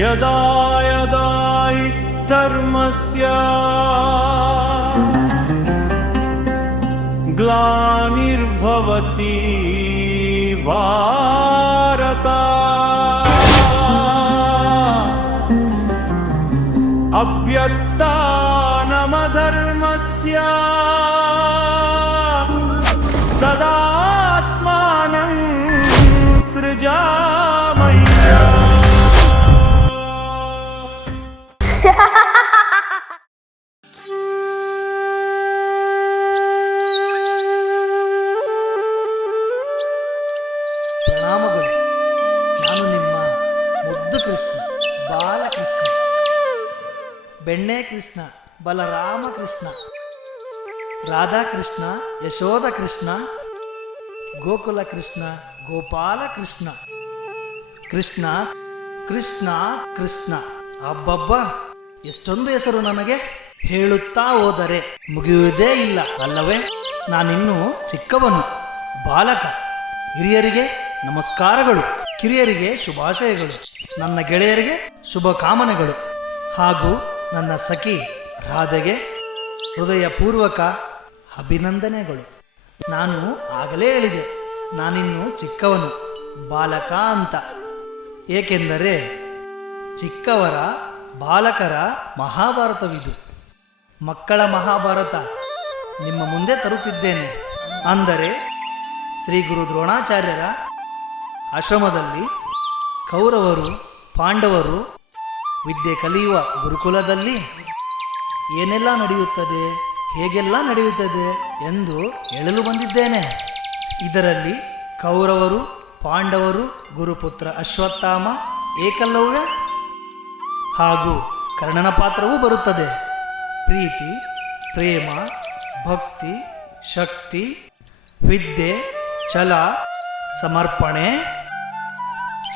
ಯದಾ ಯದಾ ಹಿ ಧರ್ಮಸ್ಯ ಗ್ಲಾನಿರ್ಭವತಿ ಭಾರತ ಅಭ್ಯುತ್ಥಾನಮಧರ್ಮಸ್ಯ ತದಾತ್ಮಾನಂ ಸೃಜಾಮಯ. ಪ್ರಣಾಮಗಳು. ನಾನು ನಿಮ್ಮ ಮುದ್ದು ಕೃಷ್ಣ, ಬಾಲಕೃಷ್ಣ, ಬೆಣ್ಣೆ ಕೃಷ್ಣ, ಬಲರಾಮ ಕೃಷ್ಣ, ರಾಧಾಕೃಷ್ಣ, ಯಶೋಧ ಕೃಷ್ಣ, ಗೋಕುಲ ಕೃಷ್ಣ, ಗೋಪಾಲ ಕೃಷ್ಣ, ಕೃಷ್ಣ ಕೃಷ್ಣ ಕೃಷ್ಣ. ಅಬ್ಬಬ್ಬ, ಎಷ್ಟೊಂದು ಹೆಸರು ನನಗೆ. ಹೇಳುತ್ತಾ ಹೋದರೆ ಮುಗಿಯುವುದೇ ಇಲ್ಲ ಅಲ್ಲವೇ? ನಾನಿನ್ನೂ ಚಿಕ್ಕವನು, ಬಾಲಕ. ಹಿರಿಯರಿಗೆ ನಮಸ್ಕಾರಗಳು, ಕಿರಿಯರಿಗೆ ಶುಭಾಶಯಗಳು, ನನ್ನ ಗೆಳೆಯರಿಗೆ ಶುಭ ಕಾಮನೆಗಳು, ಹಾಗೂ ನನ್ನ ಸಖಿ ರಾಧೆಗೆ ಹೃದಯಪೂರ್ವಕ ಅಭಿನಂದನೆಗಳು. ನಾನು ಆಗಲೇ ಹೇಳಿದೆ, ನಾನಿನ್ನು ಚಿಕ್ಕವನು, ಬಾಲಕ ಅಂತ. ಏಕೆಂದರೆ ಚಿಕ್ಕವರ ಬಾಲಕರ ಮಹಾಭಾರತವಿದು. ಮಕ್ಕಳ ಮಹಾಭಾರತ ನಿಮ್ಮ ಮುಂದೆ ತರುತ್ತಿದ್ದೇನೆ. ಅಂದರೆ ಶ್ರೀ ಗುರು ದ್ರೋಣಾಚಾರ್ಯರ ಆಶ್ರಮದಲ್ಲಿ ಕೌರವರು ಪಾಂಡವರು ವಿದ್ಯೆ ಕಲಿಯುವ ಗುರುಕುಲದಲ್ಲಿ ಏನೆಲ್ಲ ನಡೆಯುತ್ತದೆ, ಹೇಗೆಲ್ಲ ನಡೆಯುತ್ತದೆ ಎಂದು ಹೇಳಲು ಬಂದಿದ್ದೇನೆ. ಇದರಲ್ಲಿ ಕೌರವರು ಪಾಂಡವರು ಗುರುಪುತ್ರ ಅಶ್ವತ್ಥಾಮ, ಏಕಲವ್ಯ ಹಾಗೂ ಕರ್ಣನ ಪಾತ್ರವೂ ಬರುತ್ತದೆ. ಪ್ರೀತಿ, ಪ್ರೇಮ, ಭಕ್ತಿ, ಶಕ್ತಿ, ವಿದ್ಯೆ, ಛಲ, ಸಮರ್ಪಣೆ,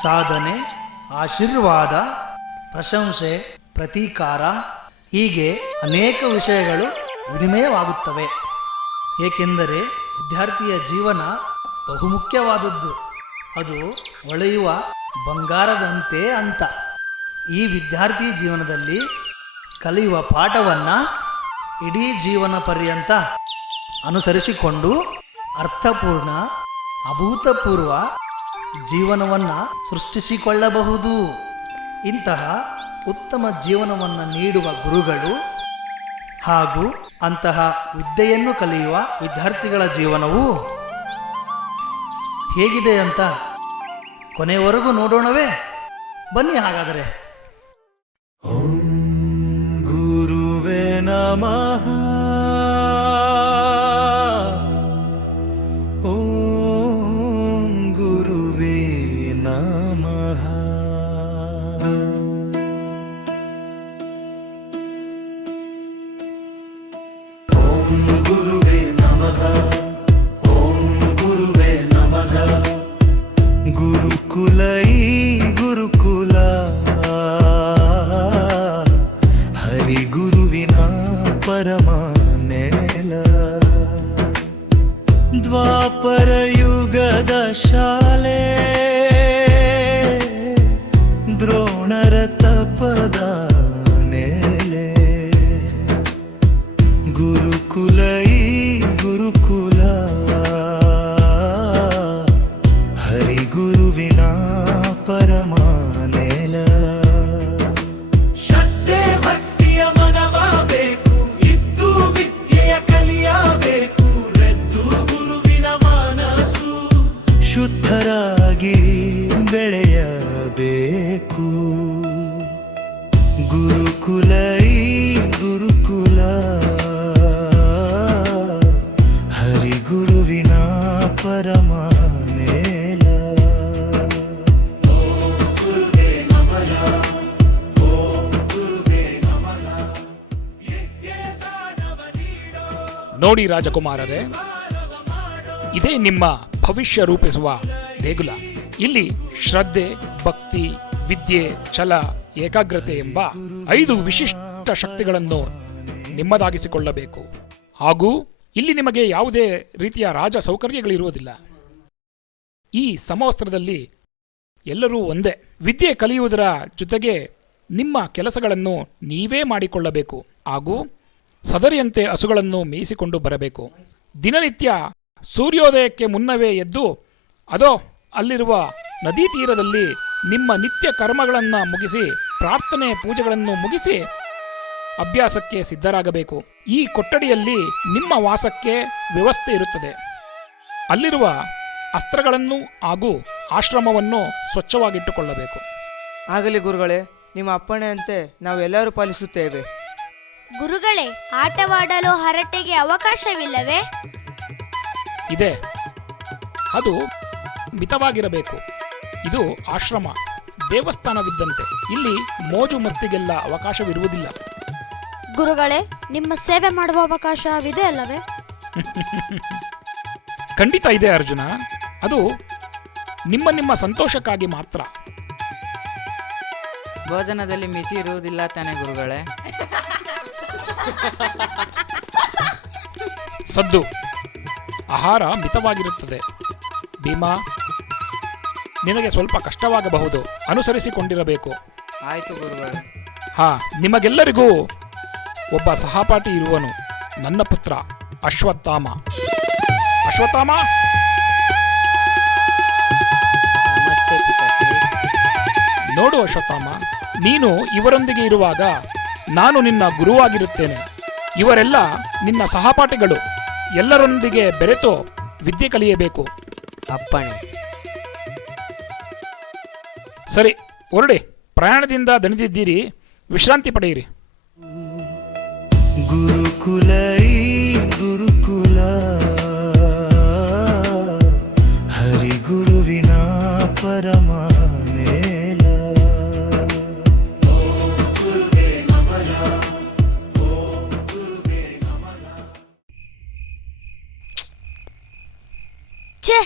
ಸಾಧನೆ, ಆಶೀರ್ವಾದ, ಪ್ರಶಂಸೆ, ಪ್ರತೀಕಾರ, ಹೀಗೆ ಅನೇಕ ವಿಷಯಗಳು ವಿನಿಮಯವಾಗುತ್ತವೆ. ಏಕೆಂದರೆ ವಿದ್ಯಾರ್ಥಿಯ ಜೀವನ ಬಹುಮುಖ್ಯವಾದದ್ದು. ಅದು ಹೊಳೆಯುವ ಬಂಗಾರದಂತೆ ಅಂತ. ಈ ವಿದ್ಯಾರ್ಥಿ ಜೀವನದಲ್ಲಿ ಕಲಿಯುವ ಪಾಠವನ್ನು ಇಡೀ ಜೀವನ ಪರ್ಯಂತ ಅನುಸರಿಸಿಕೊಂಡು ಅರ್ಥಪೂರ್ಣ ಅಭೂತಪೂರ್ವ ಜೀವನವನ್ನು ಸೃಷ್ಟಿಸಿಕೊಳ್ಳಬಹುದು. ಇಂತಹ ಉತ್ತಮ ಜೀವನವನ್ನು ನೀಡುವ ಗುರುಗಳು ಹಾಗೂ ಅಂತಹ ವಿದ್ಯೆಯನ್ನು ಕಲಿಯುವ ವಿದ್ಯಾರ್ಥಿಗಳ ಜೀವನವು ಹೇಗಿದೆ ಅಂತ ಕೊನೆಯವರೆಗೂ ನೋಡೋಣವೇ? ಬನ್ನಿ ಹಾಗಾದರೆ. ಓಂ ಗುರುವೇ ನಮಃ. ಓಂ ಗುರುವೇ ನಮಃ. ಓಂ ಗುರುವೇ ನಮಃ. ಓಂ ಗುರುವೇ ನಮಃ. ಗುರುಕುಲೈ ಗುರುಕುಲ ಹರಿಗುರುವಿನ ಪರಮ ನೆಲ. ದ್ವಾಪರ ಯುಗದ ಶಾಲೆ ದ್ರೋಣರ ತಪದ ನೆಲೆ. ಗುರುಕುಲೈ ಗುರುಕುಲ ಹರಿಗುರುವಿನ ಪರಮ ನೆಲ. ಶ್ರದ್ಧೆ ಭಕ್ತಿಯ ಮನವಾಗಬೇಕು, ಇದ್ದು ವಿದ್ಯೆಯ ಕಲಿಯಬೇಕು, ರೆದ್ದು ಗುರುವಿನ ಮನಸ್ಸು ಶುದ್ಧರಾಗಿ ಬೆಳೆಯಬೇಕು. ಗುರುಕುಲೈ ಗುರುಕುಲ ಹರಿಗುರುವಿನ ಪರಮ ನೆಲ. ನೋಡಿ ರಾಜಕುಮಾರರೇ, ಇದೇ ನಿಮ್ಮ ಭವಿಷ್ಯ ರೂಪಿಸುವ ದೇಗುಲ. ಇಲ್ಲಿ ಶ್ರದ್ಧೆ, ಭಕ್ತಿ, ವಿದ್ಯೆ, ಛಲ, ಏಕಾಗ್ರತೆ ಎಂಬ 5 ವಿಶಿಷ್ಟ ಶಕ್ತಿಗಳನ್ನು ನಿಮ್ಮದಾಗಿಸಿಕೊಳ್ಳಬೇಕು. ಹಾಗೂ ಇಲ್ಲಿ ನಿಮಗೆ ಯಾವುದೇ ರೀತಿಯ ರಾಜ ಸೌಕರ್ಯಗಳಿರುವುದಿಲ್ಲ. ಈ ಸಮವಸ್ತ್ರದಲ್ಲಿ ಎಲ್ಲರೂ ಒಂದೇ. ವಿದ್ಯೆ ಕಲಿಯುವುದರ ಜೊತೆಗೆ ನಿಮ್ಮ ಕೆಲಸಗಳನ್ನು ನೀವೇ ಮಾಡಿಕೊಳ್ಳಬೇಕು ಹಾಗೂ ಸದರಿಯಂತೆ ಹಸುಗಳನ್ನು ಮೇಯಿಸಿಕೊಂಡು ಬರಬೇಕು. ದಿನನಿತ್ಯ ಸೂರ್ಯೋದಯಕ್ಕೆ ಮುನ್ನವೇ ಎದ್ದು ಅದೋ ಅಲ್ಲಿರುವ ನದಿ ತೀರದಲ್ಲಿ ನಿಮ್ಮ ನಿತ್ಯ ಕರ್ಮಗಳನ್ನು ಮುಗಿಸಿ ಪ್ರಾರ್ಥನೆ ಪೂಜೆಗಳನ್ನು ಮುಗಿಸಿ ಅಭ್ಯಾಸಕ್ಕೆ ಸಿದ್ಧರಾಗಬೇಕು. ಈ ಕೊಠಡಿಯಲ್ಲಿ ನಿಮ್ಮ ವಾಸಕ್ಕೆ ವ್ಯವಸ್ಥೆ ಇರುತ್ತದೆ. ಅಲ್ಲಿರುವ ಅಸ್ತ್ರಗಳನ್ನು ಹಾಗೂ ಆಶ್ರಮವನ್ನು ಸ್ವಚ್ಛವಾಗಿಟ್ಟುಕೊಳ್ಳಬೇಕು. ಆಗಲಿ ಗುರುಗಳೇ, ನಿಮ್ಮ ಅಪ್ಪಣೆಯಂತೆ ನಾವೆಲ್ಲರೂ ಪಾಲಿಸುತ್ತೇವೆ. ಗುರುಗಳೇ, ಆಟವಾಡಲು ಹರಟೆಗೆ ಅವಕಾಶವಿಲ್ಲವೇ? ಇದೆ, ಅದು ಮಿತವಾಗಿರಬೇಕು. ಇದು ಆಶ್ರಮ, ದೇವಸ್ಥಾನವಿದ್ದಂತೆ. ಇಲ್ಲಿ ಮೋಜು ಮಸ್ತಿಗೆಲ್ಲ ಅವಕಾಶವಿರುವುದಿಲ್ಲ. ಗುರುಗಳೇ, ನಿಮ್ಮ ಸೇವೆ ಮಾಡುವ ಅವಕಾಶವಿದೆ ಅಲ್ಲವೇ? ಖಂಡಿತ ಇದೆ ಅರ್ಜುನ. ಅದು ನಿಮ್ಮ ಸಂತೋಷಕ್ಕಾಗಿ ಮಾತ್ರ. ಭೋಜನದಲ್ಲಿ ಮಿತಿ ಇರುವುದಿಲ್ಲ ತಾನೇ ಗುರುಗಳೇ? ಸದ್ದು, ಆಹಾರ ಮಿತವಾಗಿರುತ್ತದೆ. ಭೀಮಾ, ನಿನಗೆ ಸ್ವಲ್ಪ ಕಷ್ಟವಾಗಬಹುದು, ಅನುಸರಿಸಿಕೊಂಡಿರಬೇಕು. ಆಯಿತು ಗುರುಗಳೇ. ನಿಮಗೆಲ್ಲರಿಗೂ ಒಬ್ಬ ಸಹಪಾಠಿ ಇರುವನು, ನನ್ನ ಪುತ್ರ ಅಶ್ವತ್ಥಾಮ. ಅಶ್ವತ್ಥಾಮ, ನಮಸ್ತೆ ಪಿತಾಶ್ರೀ. ನೋಡು ಅಶ್ವತ್ಥಾಮ, ನೀನು ಇವರೊಂದಿಗೆ ಇರುವಾಗ ನಾನು ನಿನ್ನ ಗುರುವಾಗಿರುತ್ತೇನೆ. ಇವರೆಲ್ಲ ನಿನ್ನ ಸಹಪಾಠಿಗಳು. ಎಲ್ಲರೊಂದಿಗೆ ಬೆರೆತು ವಿದ್ಯೆ ಕಲಿಯಬೇಕು. ಅಪ್ಪಣೆ. ಸರಿ, ಹೊರಡಿ. ಪ್ರಯಾಣದಿಂದ ದಣಿದಿದ್ದೀರಿ, ವಿಶ್ರಾಂತಿ ಪಡೆಯಿರಿ. ಗುರುಕುಲ ಈ ಗುರುಕುಲ, ಹರಿಗುರುವಿನ ಪರಮ ನೇಲ. ಛೇ,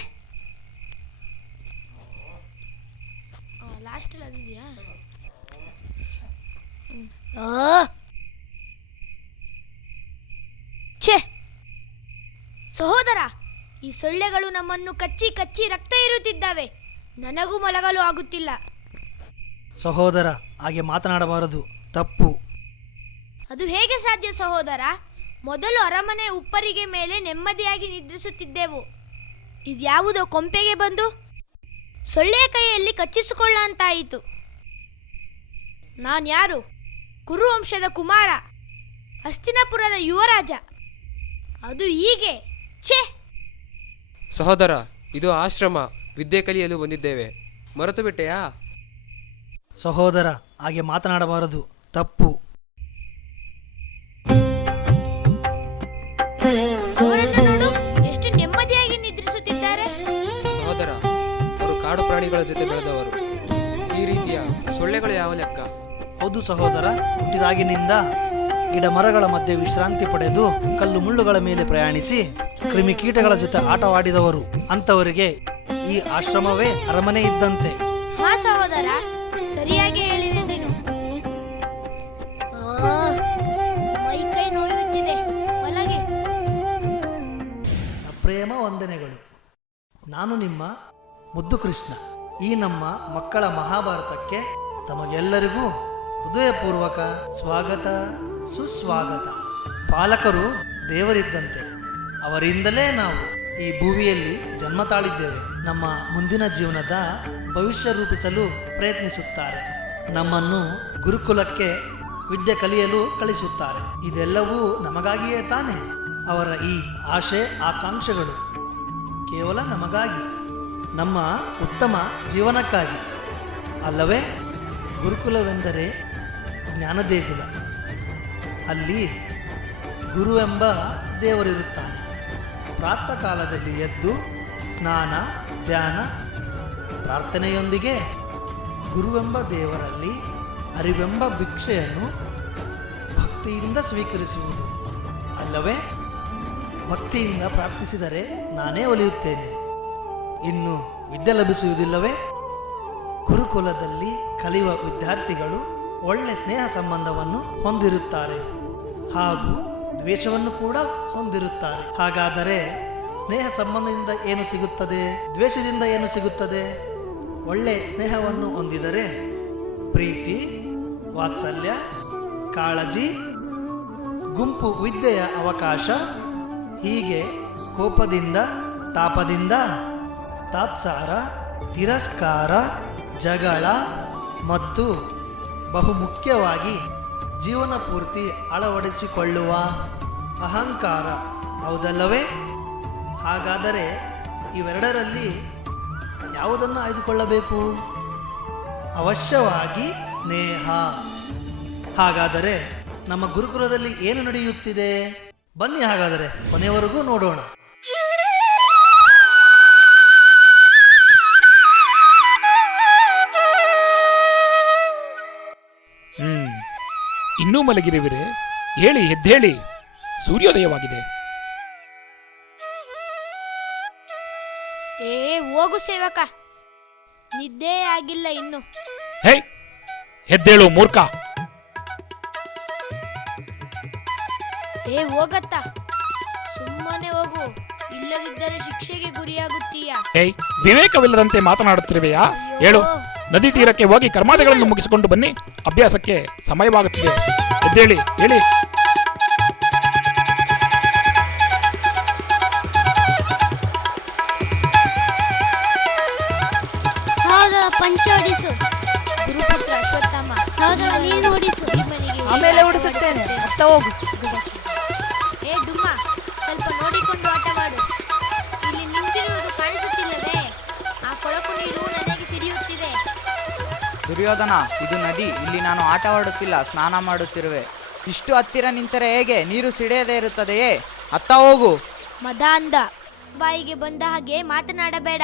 ಲಾಸ್ಟಲ್ಲಿ ಅದಿದೆಯಾ? ಛೇ ಸಹೋದರ, ಈ ಸೊಳ್ಳೆಗಳು ನಮ್ಮನ್ನು ಕಚ್ಚಿ ಕಚ್ಚಿ ರಕ್ತ ಇರುತ್ತಿದ್ದಾವೆ. ನನಗೂ ಮಲಗಲು ಆಗುತ್ತಿಲ್ಲ. ಸಹೋದರ, ಹಾಗೆ ಮಾತನಾಡಬಾರದು, ತಪ್ಪು. ಅದು ಹೇಗೆ ಸಾಧ್ಯ ಸಹೋದರ? ಮೊದಲು ಅರಮನೆ ಉಪ್ಪರಿಗೆ ಮೇಲೆ ನೆಮ್ಮದಿಯಾಗಿ ನಿದ್ರಿಸುತ್ತಿದ್ದೆವು. ಇದ್ಯಾವುದೋ ಕೊಂಪೆಗೆ ಬಂದು ಸೊಳ್ಳೆಯ ಕೈಯಲ್ಲಿ ಕಚ್ಚಿಸಿಕೊಳ್ಳ ಅಂತಾಯಿತು. ನಾನ್ಯಾರು? ಕುರುವಂಶದ ಕುಮಾರ, ಹಸ್ತಿನಾಪುರದ ಯುವರಾಜ. ಅದು ಹೀಗೆ? ಛೇ! ಸಹೋದರ, ಇದು ಆಶ್ರಮ, ವಿದ್ಯೆ ಕಲಿಯಲು ಬಂದಿದ್ದೇವೆ. ಮರೆತು ಬಿಟ್ಟೆಯಾ? ಸಹೋದರ, ಹಾಗೆ ಮಾತನಾಡಬಾರದು, ತಪ್ಪು. ಅವರನ್ನು ನೋಡು, ಎಷ್ಟು ನೆಮ್ಮದಿಯಾಗಿ ನಿದ್ರಿಸುತ್ತಿದ್ದಾರೆ. ಸಹೋದರ, ಅವರು ಕಾಡು ಪ್ರಾಣಿಗಳ ಜೊತೆ ಬೆಳೆದವರು. ಈ ರೀತಿಯ ಸೊಳ್ಳೆಗಳು ಯಾವ ಲೆಕ್ಕ? ಹೌದು ಸಹೋದರ, ಹುಟ್ಟಿದಾಗಿನಿಂದ ಗಿಡ ಮರಗಳ ಮಧ್ಯೆ ವಿಶ್ರಾಂತಿ ಪಡೆದು ಕಲ್ಲು ಮುಳ್ಳುಗಳ ಮೇಲೆ ಪ್ರಯಾಣಿಸಿ ಕ್ರಿಮಿಕೀಟಗಳ ಜೊತೆ ಆಟವಾಡಿದವರು. ಅಂಥವರಿಗೆ ಈ ಆಶ್ರಮವೇ ಅರಮನೆ ಇದ್ದಂತೆ. ಹಾ ಸಹೋದರ, ಸರಿಯಾಗಿ ಹೇಳಿದೆ ನೀನು. ಮೈ ಕೈ ನೋಯುತ್ತಿದೆ, ಮಲಗಿ. ಸಪ್ರೇಮ ವಂದನೆಗಳು. ನಾನು ನಿಮ್ಮ ಮುದ್ದು ಕೃಷ್ಣ. ಈ ನಮ್ಮ ಮಕ್ಕಳ ಮಹಾಭಾರತಕ್ಕೆ ತಮಗೆಲ್ಲರಿಗೂ ಹೃದಯಪೂರ್ವಕ ಸ್ವಾಗತ, ಸುಸ್ವಾಗತ. ಪಾಲಕರು ದೇವರಿದ್ದಂತೆ. ಅವರಿಂದಲೇ ನಾವು ಈ ಭೂಮಿಯಲ್ಲಿ ಜನ್ಮ ತಾಳಿದ್ದೇವೆ. ನಮ್ಮ ಮುಂದಿನ ಜೀವನದ ಭವಿಷ್ಯ ರೂಪಿಸಲು ಪ್ರಯತ್ನಿಸುತ್ತಾರೆ. ನಮ್ಮನ್ನು ಗುರುಕುಲಕ್ಕೆ ವಿದ್ಯೆ ಕಲಿಯಲು ಕಳಿಸುತ್ತಾರೆ. ಇದೆಲ್ಲವೂ ನಮಗಾಗಿಯೇ ತಾನೆ. ಅವರ ಈ ಆಶೆ ಆಕಾಂಕ್ಷೆಗಳು ಕೇವಲ ನಮಗಾಗಿ, ನಮ್ಮ ಉತ್ತಮ ಜೀವನಕ್ಕಾಗಿ ಅಲ್ಲವೇ? ಗುರುಕುಲವೆಂದರೆ ಜ್ಞಾನದೇಗುಲ. ಅಲ್ಲಿ ಗುರುವೆಂಬ ದೇವರಿರುತ್ತಾನೆ. ಪ್ರಾತಃ ಕಾಲದಲ್ಲಿ ಎದ್ದು ಸ್ನಾನ, ಧ್ಯಾನ, ಪ್ರಾರ್ಥನೆಯೊಂದಿಗೆ ಗುರುವೆಂಬ ದೇವರಲ್ಲಿ ಅರಿವೆಂಬ ಭಿಕ್ಷೆಯನ್ನು ಭಕ್ತಿಯಿಂದ ಸ್ವೀಕರಿಸುವುದು ಅಲ್ಲವೇ? ಭಕ್ತಿಯಿಂದ ಪ್ರಾರ್ಥಿಸಿದರೆ ನಾನೇ ಒಲಿಯುತ್ತೇನೆ. ಇನ್ನು ವಿದ್ಯೆ ಲಭಿಸುವುದಿಲ್ಲವೇ? ಗುರುಕುಲದಲ್ಲಿ ಕಲಿಯುವ ವಿದ್ಯಾರ್ಥಿಗಳು ಒಳ್ಳೆ ಸ್ನೇಹ ಸಂಬಂಧವನ್ನು ಹೊಂದಿರುತ್ತಾರೆ ಹಾಗೂ ದ್ವೇಷವನ್ನು ಕೂಡ ಹೊಂದಿರುತ್ತಾರೆ. ಹಾಗಾದರೆ ಸ್ನೇಹ ಸಂಬಂಧದಿಂದ ಏನು ಸಿಗುತ್ತದೆ? ದ್ವೇಷದಿಂದ ಏನು ಸಿಗುತ್ತದೆ? ಒಳ್ಳೆ ಸ್ನೇಹವನ್ನು ಹೊಂದಿದರೆ ಪ್ರೀತಿ, ವಾತ್ಸಲ್ಯ, ಕಾಳಜಿ, ಗುಂಪು ವಿದ್ಯೆಯ ಅವಕಾಶ, ಹೀಗೆ ಕೋಪದಿಂದ, ತಾಪದಿಂದ, ತಾತ್ಸಾರ, ತಿರಸ್ಕಾರ, ಜಗಳ ಮತ್ತು ಬಹುಮುಖ್ಯವಾಗಿ ಜೀವನ ಪೂರ್ತಿ ಅಳವಡಿಸಿಕೊಳ್ಳುವ ಅಹಂಕಾರ, ಹೌದಲ್ಲವೇ? ಹಾಗಾದರೆ ಇವೆರಡರಲ್ಲಿ ಯಾವುದನ್ನು ಆಯ್ದುಕೊಳ್ಳಬೇಕು? ಅವಶ್ಯವಾಗಿ ಸ್ನೇಹ. ಹಾಗಾದರೆ ನಮ್ಮ ಗುರುಕುಲದಲ್ಲಿ ಏನು ನಡೆಯುತ್ತಿದೆ? ಬನ್ನಿ ಹಾಗಾದರೆ ಕೊನೆಯವರೆಗೂ ನೋಡೋಣ. ಇನ್ನೂ ಮಲಗಿರುವಿರೆ? ಹೇಳಿ, ಎದ್ದೇಳಿ, ಸೂರ್ಯೋದಯವಾಗಿದೆ. ಹೋಗು ಸೇವಕ, ನಿದ್ದೆ ಆಗಿಲ್ಲ ಇನ್ನು. ಹೇ, ಎದ್ದೇಳು ಮೂರ್ಖ! ಹೋಗತ್ತ, ಸುಮ್ಮನೆ ಹೋಗು, ಇಲ್ಲದಿದ್ದರೆ ಶಿಕ್ಷೆಗೆ ಗುರಿಯಾಗುತ್ತೀಯ. ವಿವೇಕವಿಲ್ಲದಂತೆ ಮಾತನಾಡುತ್ತಿರುವೆಯಾ? ಹೇಳು. ನದಿ ತೀರಕ್ಕೆ ಹೋಗಿ ಕರ್ಮಾದಿಗಳನ್ನು ಮುಗಿಸಿಕೊಂಡು ಬನ್ನಿ, ಅಭ್ಯಾಸಕ್ಕೆ ಸಮಯವಾಗುತ್ತಿದೆ. ಎದ್ದೇಳಿ, ಹೇಳಿ. ಸಹೋದರ ಪಂಚ ಹೊಡಿಸು. ಗುರುಪುತ್ರ ಅಶ್ವತ್ಥಾಮ, ಸಹೋದರ ನೀನು ಹೊಡಿಸು. ಆಮೇಲೆ ಹೊಡಿಸುತ್ತೇನೆ, ಅತ್ತ ಹೋಗು. ಡುಮ್ಮ, ಸ್ವಲ್ಪ ನೋಡಿಕೊಂಡು ಆಟ ಮಾಡು. ಇಲ್ಲಿ ನಿಂತಿರುವುದು ಕಾಣಿಸುತ್ತಿಲ್ಲವೇ? ಆ ಕೊಳಕು ನೀರು ನನಗೆ ಸಿಡಿಯುತ್ತಿದೆ. ದುರ್ಯೋಧನ, ಇದು ನದಿ. ಇಲ್ಲಿ ನಾನು ಆಟವಾಡುತ್ತಿಲ್ಲ, ಸ್ನಾನ ಮಾಡುತ್ತಿರುವೆ. ಇಷ್ಟು ಹತ್ತಿರ ನಿಂತರೆ ಹೇಗೆ? ನೀರು ಸಿಡಿಯದೇ ಇರುತ್ತದೆಯೇ? ಅತ್ತ ಹೋಗು. ಮದ ಅಂದ. ಬಾಯಿಗೆ ಬಂದ ಹಾಗೆ ಮಾತನಾಡಬೇಡ.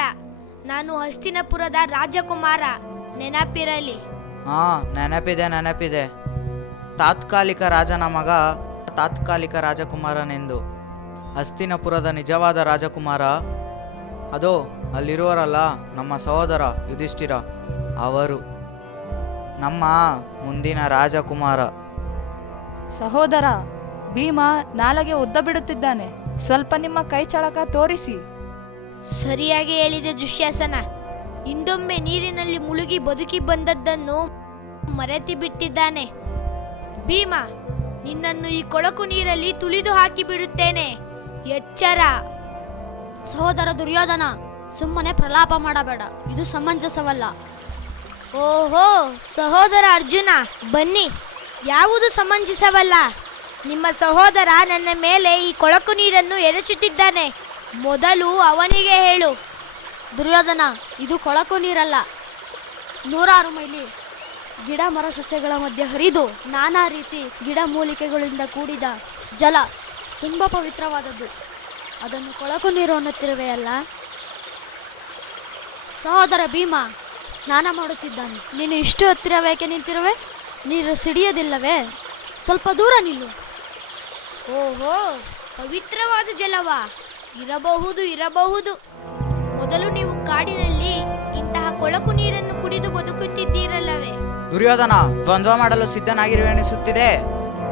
ನಾನು ಹಸ್ತಿನಪುರದ ರಾಜಕುಮಾರ, ನೆನಪಿರಲಿ. ನೆನಪಿದೆ. ತಾತ್ಕಾಲಿಕ ರಾಜನ ಮಗ ತಾತ್ಕಾಲಿಕ ರಾಜಕುಮಾರನೆಂದು. ಹಸ್ತಿನಪುರದ ನಿಜವಾದ ರಾಜಕುಮಾರ ಅದೋ ಅಲ್ಲಿರುವರಲ್ಲ, ನಮ್ಮ ಸಹೋದರ ಯುಧಿಷ್ಠಿರ. ಅವರು ನಮ್ಮ ಮುಂದಿನ ರಾಜಕುಮಾರ. ಸಹೋದರ, ಭೀಮ ನಾಲಗೆ ಉದ್ದ ಬಿಡುತ್ತಿದ್ದಾನೆ. ಸ್ವಲ್ಪ ನಿಮ್ಮ ಕೈ ಚಳಕ ತೋರಿಸಿ. ಸರಿಯಾಗಿ ಹೇಳಿದೆ ದುಶ್ಯಾಸನ. ಇಂದೊಮ್ಮೆ ನೀರಿನಲ್ಲಿ ಮುಳುಗಿ ಬದುಕಿ ಬಂದದ್ದನ್ನು ಮರೆತಿ ಬಿಟ್ಟಿದ್ದಾನೆ. ಭೀಮ, ನಿನ್ನನ್ನು ಈ ಕೊಳಕು ನೀರಲ್ಲಿ ತುಳಿದು ಹಾಕಿ ಬಿಡುತ್ತೇನೆ, ಎಚ್ಚರ. ಸಹೋದರ ದುರ್ಯೋಧನ, ಸುಮ್ಮನೆ ಪ್ರಲಾಪ ಮಾಡಬೇಡ, ಇದು ಸಮಂಜಸವಲ್ಲ. ಓಹೋ, ಸಹೋದರ ಅರ್ಜುನ, ಬನ್ನಿ. ಯಾವುದು ಸಮಂಜಸವಲ್ಲ? ನಿಮ್ಮ ಸಹೋದರ ನನ್ನ ಮೇಲೆ ಈ ಕೊಳಕು ನೀರನ್ನು ಎರಚುತ್ತಿದ್ದಾನೆ. ಮೊದಲು ಅವನಿಗೆ ಹೇಳು. ದುರ್ಯೋಧನ, ಇದು ಕೊಳಕು ನೀರಲ್ಲ, 100 ಮೈಲಿ ಗಿಡ ಮರ ಸಸ್ಯಗಳ ಮಧ್ಯೆ ಹರಿದು ನಾನಾ ರೀತಿ ಗಿಡ ಮೂಲಿಕೆಗಳಿಂದ ಕೂಡಿದ ಜಲ, ತುಂಬ ಪವಿತ್ರವಾದದ್ದು. ಅದನ್ನು ಕೊಳಕು ನೀರು ಅನ್ನುತ್ತಿರುವೆಯಲ್ಲ. ಸಹೋದರ ಭೀಮ ಸ್ನಾನ ಮಾಡುತ್ತಿದ್ದಾನೆ. ನೀನು ಇಷ್ಟು ಹತ್ತಿರವೇಕೆ ನಿಂತಿರುವೆ? ನೀರು ಸಿಡಿಯದಿಲ್ಲವೇ? ಸ್ವಲ್ಪ ದೂರ ನಿಲ್ಲು. ಓಹೋ, ಪವಿತ್ರವಾದ ಜಲವಾ? ಇರಬಹುದು. ಮೊದಲು ನೀವು ಕಾಡಿನಲ್ಲಿ ಇಂತಹ ಕೊಳಕು ನೀರನ್ನು ಕುಡಿದು ಬದುಕುತ್ತಿದ್ದೀರಲ್ಲವೇ? ದುರ್ಯೋಧನ, ದ್ವಂದ್ವ ಮಾಡಲು ಸಿದ್ಧನಾಗಿರುವೆನಿಸುತ್ತಿದೆ.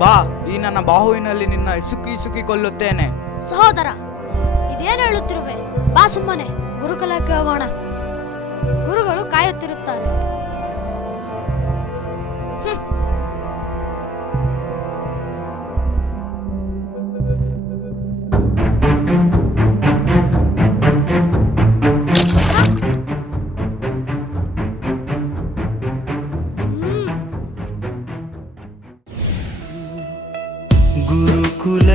ಬಾ, ಈ ನನ್ನ ಬಾಹುವಿನಲ್ಲಿ ನಿನ್ನ ಇಸುಕಿ ಕೊಲ್ಲುತ್ತೇನೆ. ಸಹೋದರ, ಇದೇನು ಹೇಳುತ್ತಿರುವೆ? ಬಾ, ಸುಮ್ಮನೆ ಗುರುಕುಲಕ್ಕೆ ಹೋಗೋಣ. ಗುರುಗಳು ಕಾಯುತ್ತಿರುತ್ತಾರೆ. ಗುರುಕುಲ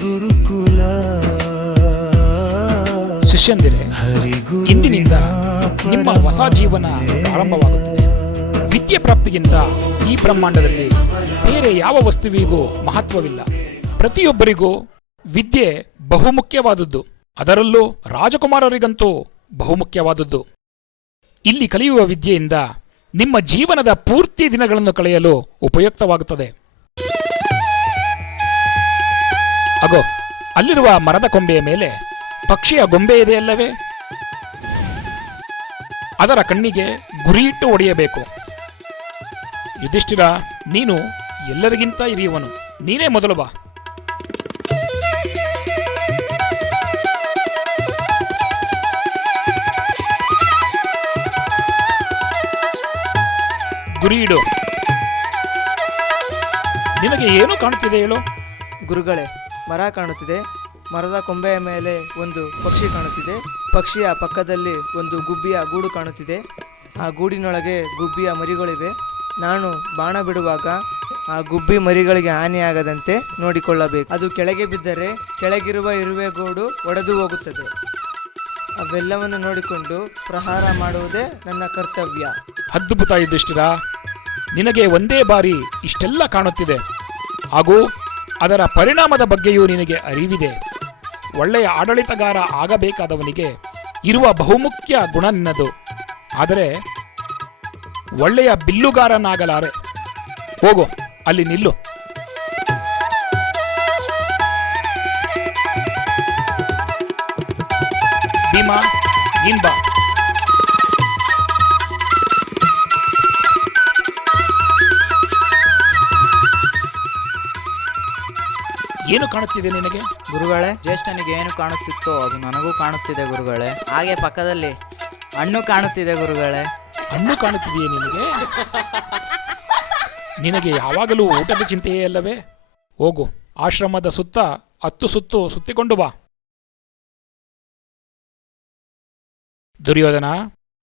ಗುರುಕುಲ. ಶಿಷ್ಯಂದಿರೆ, ಇಂದಿನಿಂದ ನಿಮ್ಮ ಹೊಸ ಜೀವನ ಪ್ರಾರಂಭವಾಗುತ್ತದೆ. ವಿದ್ಯೆ ಪ್ರಾಪ್ತಿಗಿಂತ ಈ ಬ್ರಹ್ಮಾಂಡದಲ್ಲಿ ಬೇರೆ ಯಾವ ವಸ್ತುವಿಗೂ ಮಹತ್ವವಿಲ್ಲ. ಪ್ರತಿಯೊಬ್ಬರಿಗೂ ವಿದ್ಯೆ ಬಹುಮುಖ್ಯವಾದದ್ದು, ಅದರಲ್ಲೂ ರಾಜಕುಮಾರರಿಗಂತೂ ಬಹುಮುಖ್ಯವಾದದ್ದು. ಇಲ್ಲಿ ಕಲಿಯುವ ವಿದ್ಯೆಯಿಂದ ನಿಮ್ಮ ಜೀವನದ ಪೂರ್ತಿ ದಿನಗಳನ್ನು ಕಳೆಯಲು ಉಪಯುಕ್ತವಾಗುತ್ತದೆ. ಅಗೋ, ಅಲ್ಲಿರುವ ಮರದ ಕೊಂಬೆಯ ಮೇಲೆ ಪಕ್ಷಿಯ ಗೊಂಬೆ ಇದೆಯಲ್ಲವೇ? ಅದರ ಕಣ್ಣಿಗೆ ಗುರಿಯಿಟ್ಟು ಹೊಡೆಯಬೇಕು. ಯುಧಿಷ್ಠಿರ, ನೀನು ಎಲ್ಲರಿಗಿಂತ ಹಿರಿಯವನು, ನೀನೇ ಮೊದಲು ಬಾ. ಗುರಿ ಇಡು. ನಿನಗೆ ಏನು ಕಾಣುತ್ತಿದೆ ಹೇಳು? ಗುರುಗಳೇ, ಮರ ಕಾಣುತ್ತಿದೆ. ಮರದ ಕೊಂಬೆಯ ಮೇಲೆ ಒಂದು ಪಕ್ಷಿ ಕಾಣುತ್ತಿದೆ. ಪಕ್ಷಿಯ ಪಕ್ಕದಲ್ಲಿ ಒಂದು ಗುಬ್ಬಿಯ ಗೂಡು ಕಾಣುತ್ತಿದೆ. ಆ ಗೂಡಿನೊಳಗೆ ಗುಬ್ಬಿಯ ಮರಿಗಳಿವೆ. ನಾನು ಬಾಣ ಬಿಡುವಾಗ ಆ ಗುಬ್ಬಿ ಮರಿಗಳಿಗೆ ಹಾನಿಯಾಗದಂತೆ ನೋಡಿಕೊಳ್ಳಬೇಕು. ಅದು ಕೆಳಗೆ ಬಿದ್ದರೆ ಕೆಳಗಿರುವ ಇರುವೆ ಗೂಡು ಒಡೆದು ಹೋಗುತ್ತದೆ. ಅವೆಲ್ಲವನ್ನು ನೋಡಿಕೊಂಡು ಪ್ರಹಾರ ಮಾಡುವುದೇ ನನ್ನ ಕರ್ತವ್ಯ. ಅದ್ಭುತ ಯುಧಿಷ್ಠಿರ, ನಿನಗೆ ಒಂದೇ ಬಾರಿ ಇಷ್ಟೆಲ್ಲ ಕಾಣುತ್ತಿದೆ, ಹಾಗೂ ಅದರ ಪರಿಣಾಮದ ಬಗ್ಗೆಯೂ ನಿನಗೆ ಅರಿವಿದೆ. ಒಳ್ಳೆಯ ಆಡಳಿತಗಾರ ಆಗಬೇಕಾದವನಿಗೆ ಇರುವ ಬಹುಮುಖ್ಯ ಗುಣ ನಿನ್ನದು. ಆದರೆ ಒಳ್ಳೆಯ ಬಿಲ್ಲುಗಾರನಾಗಲಾರೆ. ಹೋಗು, ಅಲ್ಲಿ ನಿಲ್ಲು. ಭೀಮಾ, ನೀನ್ ಬಾ. ಏನು ಕಾಣುತ್ತಿದೆ ನಿನಗೆ? ಗುರುಗಳೇ, ಜ್ಯೇಷ್ಠನಿಗೆ ಏನು ಕಾಣುತ್ತಿತ್ತೋ ಅದು ನನಗೂ ಕಾಣುತ್ತಿದೆ ಗುರುಗಳೇ. ಹಾಗೆ ಪಕ್ಕದಲ್ಲಿ ಹಣ್ಣು ಕಾಣುತ್ತಿದೆ ಗುರುಗಳೇ. ಹಣ್ಣು ಕಾಣುತ್ತಿದೆಯೇ ನಿನಗೆ? ನಿನಗೆ ಯಾವಾಗಲೂ ಊಟದ ಚಿಂತೆಯೇ ಅಲ್ಲವೇ? ಹೋಗು, ಆಶ್ರಮದ ಸುತ್ತ 10 ಸುತ್ತು ಸುತ್ತಿಕೊಂಡು ಬಾ. ದುರ್ಯೋಧನ,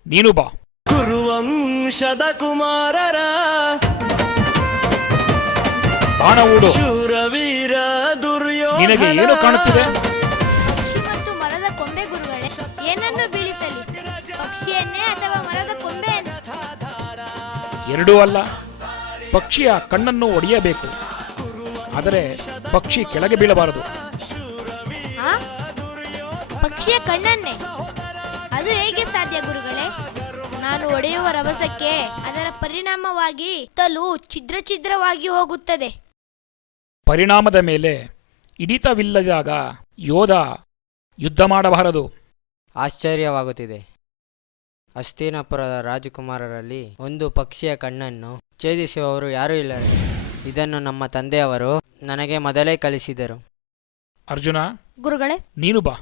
ನೀನು ಬಾ. ಕುರುವಂಶದ ಕುಮಾರರ ಬಾಣ ಹೂಡು. ಶೂರವೀರ ದುರ್ಯೋಧನ. ನಿನಗೆ ಏನು ಕಾಣುತ್ತಿದೆ? ಪಕ್ಷಿ ಮತ್ತು ಮರದ ಕೊಂಬೆ ಗುರುಗಳೇ. ಏನನ್ನು ಬೀಳಿಸಲಿ, ಪಕ್ಷಿಯನ್ನೇ ಅಥವಾ ಮರದ ಕೊಂಬೆಯನ್ನು? ಎರಡೂ ಅಲ್ಲ. ಪಕ್ಷಿಯ ಕಣ್ಣನ್ನು ಒಡೆಯಬೇಕು, ಆದರೆ ಪಕ್ಷಿ ಕೆಳಗೆ ಬೀಳಬಾರದು. ಆ? ಪಕ್ಷಿಯ ಕಣ್ಣನ್ನೇ? ಅದು ಹೇಗೆ ಸಾಧ್ಯ ಗುರುಗಳೇ? ನಾನು ಒಡೆಯುವ ರಭಸಕ್ಕೆ ಅದರ ಪರಿಣಾಮವಾಗಿ ತಲು ಛಿದ್ರ ಛಿದ್ರವಾಗಿ ಹೋಗುತ್ತದೆ. ಪರಿಣಾಮದ ಮೇಲೆ ಹಿಡಿತವಿಲ್ಲದಾಗ ಯೋಧ ಯುದ್ಧ ಮಾಡಬಾರದು. ಆಶ್ಚರ್ಯವಾಗುತ್ತಿದೆ. ಹಸ್ತಿನಾಪುರದ ರಾಜಕುಮಾರರಲ್ಲಿ ಒಂದು ಪಕ್ಷಿಯ ಕಣ್ಣನ್ನು ಛೇದಿಸುವವರು ಯಾರೂ ಇಲ್ಲ. ಇದನ್ನು ನಮ್ಮ ತಂದೆಯವರು ನನಗೆ ಮೊದಲೇ ಕಲಿಸಿದರು. ಅರ್ಜುನ, ಗುರುಗಳೇ, ನೀನು ಬಾ.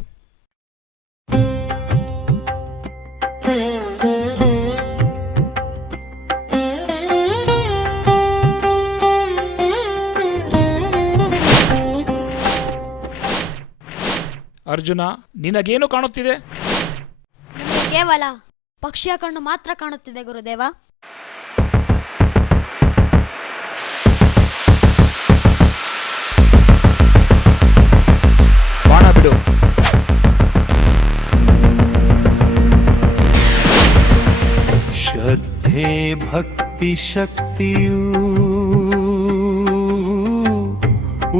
ಅರ್ಜುನ, ನಿನಗೇನು ಕಾಣುತ್ತಿದೆ? ನನಗೆ ಕೇವಲ ಪಕ್ಷಿಯ ಕಣ್ಣು ಮಾತ್ರ ಕಾಣುತ್ತಿದೆ ಗುರುದೇವ. ಬಾಣ ಬಿಡು. ಶ್ರದ್ಧೆ ಭಕ್ತಿ ಶಕ್ತಿಯೂ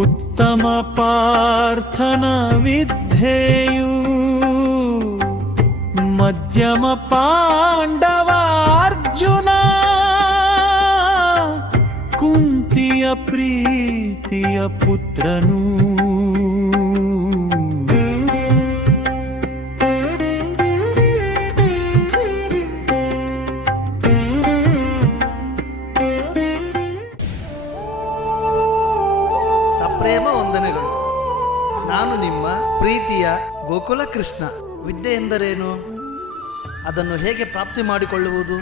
ಉತ್ತಮ ಪಾರ್ಥನ ವಿದ್ಯೆಯೂ ಮಧ್ಯಮ ಪಾಂಡವ ಅರ್ಜುನ ಕುಂತಿಯ ಪ್ರೀತಿಯ ಪುತ್ರನು. ಸಪ್ರೇಮ ವಂದನೆಗಳು. ನಾನು ನಿಮ್ಮ ಪ್ರೀತಿಯ ಗೋಕುಲ ಕೃಷ್ಣ. ವಿದ್ಯೆ ಎಂದರೇನು? ಅದನ್ನು ಹೇಗೆ ಪ್ರಾಪ್ತಿ ಮಾಡಿಕೊಳ್ಳುವುದು?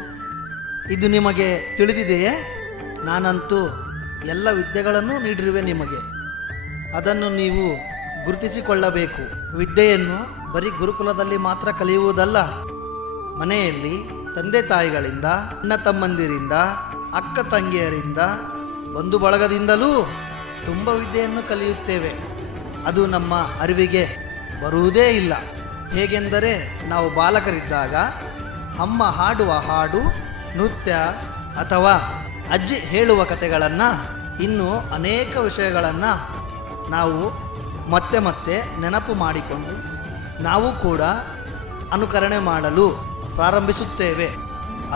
ಇದು ನಿಮಗೆ ತಿಳಿದಿದೆಯೇ? ನಾನಂತೂ ಎಲ್ಲ ವಿದ್ಯೆಗಳನ್ನು ನೀಡಿರುವೆ ನಿಮಗೆ. ಅದನ್ನು ನೀವು ಗುರುತಿಸಿಕೊಳ್ಳಬೇಕು. ವಿದ್ಯೆಯನ್ನು ಬರೀ ಗುರುಕುಲದಲ್ಲಿ ಮಾತ್ರ ಕಲಿಯುವುದಲ್ಲ, ಮನೆಯಲ್ಲಿ ತಂದೆ ತಾಯಿಗಳಿಂದ, ಅಣ್ಣ ತಮ್ಮಂದಿರಿಂದ, ಅಕ್ಕ ತಂಗಿಯರಿಂದ, ಬಂಧು ಬಳಗದಿಂದಲೂ ತುಂಬ ವಿದ್ಯೆಯನ್ನು ಕಲಿಯುತ್ತೇವೆ. ಅದು ನಮ್ಮ ಅರಿವಿಗೆ ಬರುವುದೇ ಇಲ್ಲ. ಹೇಗೆಂದರೆ, ನಾವು ಬಾಲಕರಿದ್ದಾಗ ಅಮ್ಮ ಹಾಡುವ ಹಾಡು, ನೃತ್ಯ ಅಥವಾ ಅಜ್ಜಿ ಹೇಳುವ ಕಥೆಗಳನ್ನು, ಇನ್ನೂ ಅನೇಕ ವಿಷಯಗಳನ್ನು ನಾವು ಮತ್ತೆ ಮತ್ತೆ ನೆನಪು ಮಾಡಿಕೊಂಡು ನಾವು ಕೂಡ ಅನುಕರಣೆ ಮಾಡಲು ಪ್ರಾರಂಭಿಸುತ್ತೇವೆ.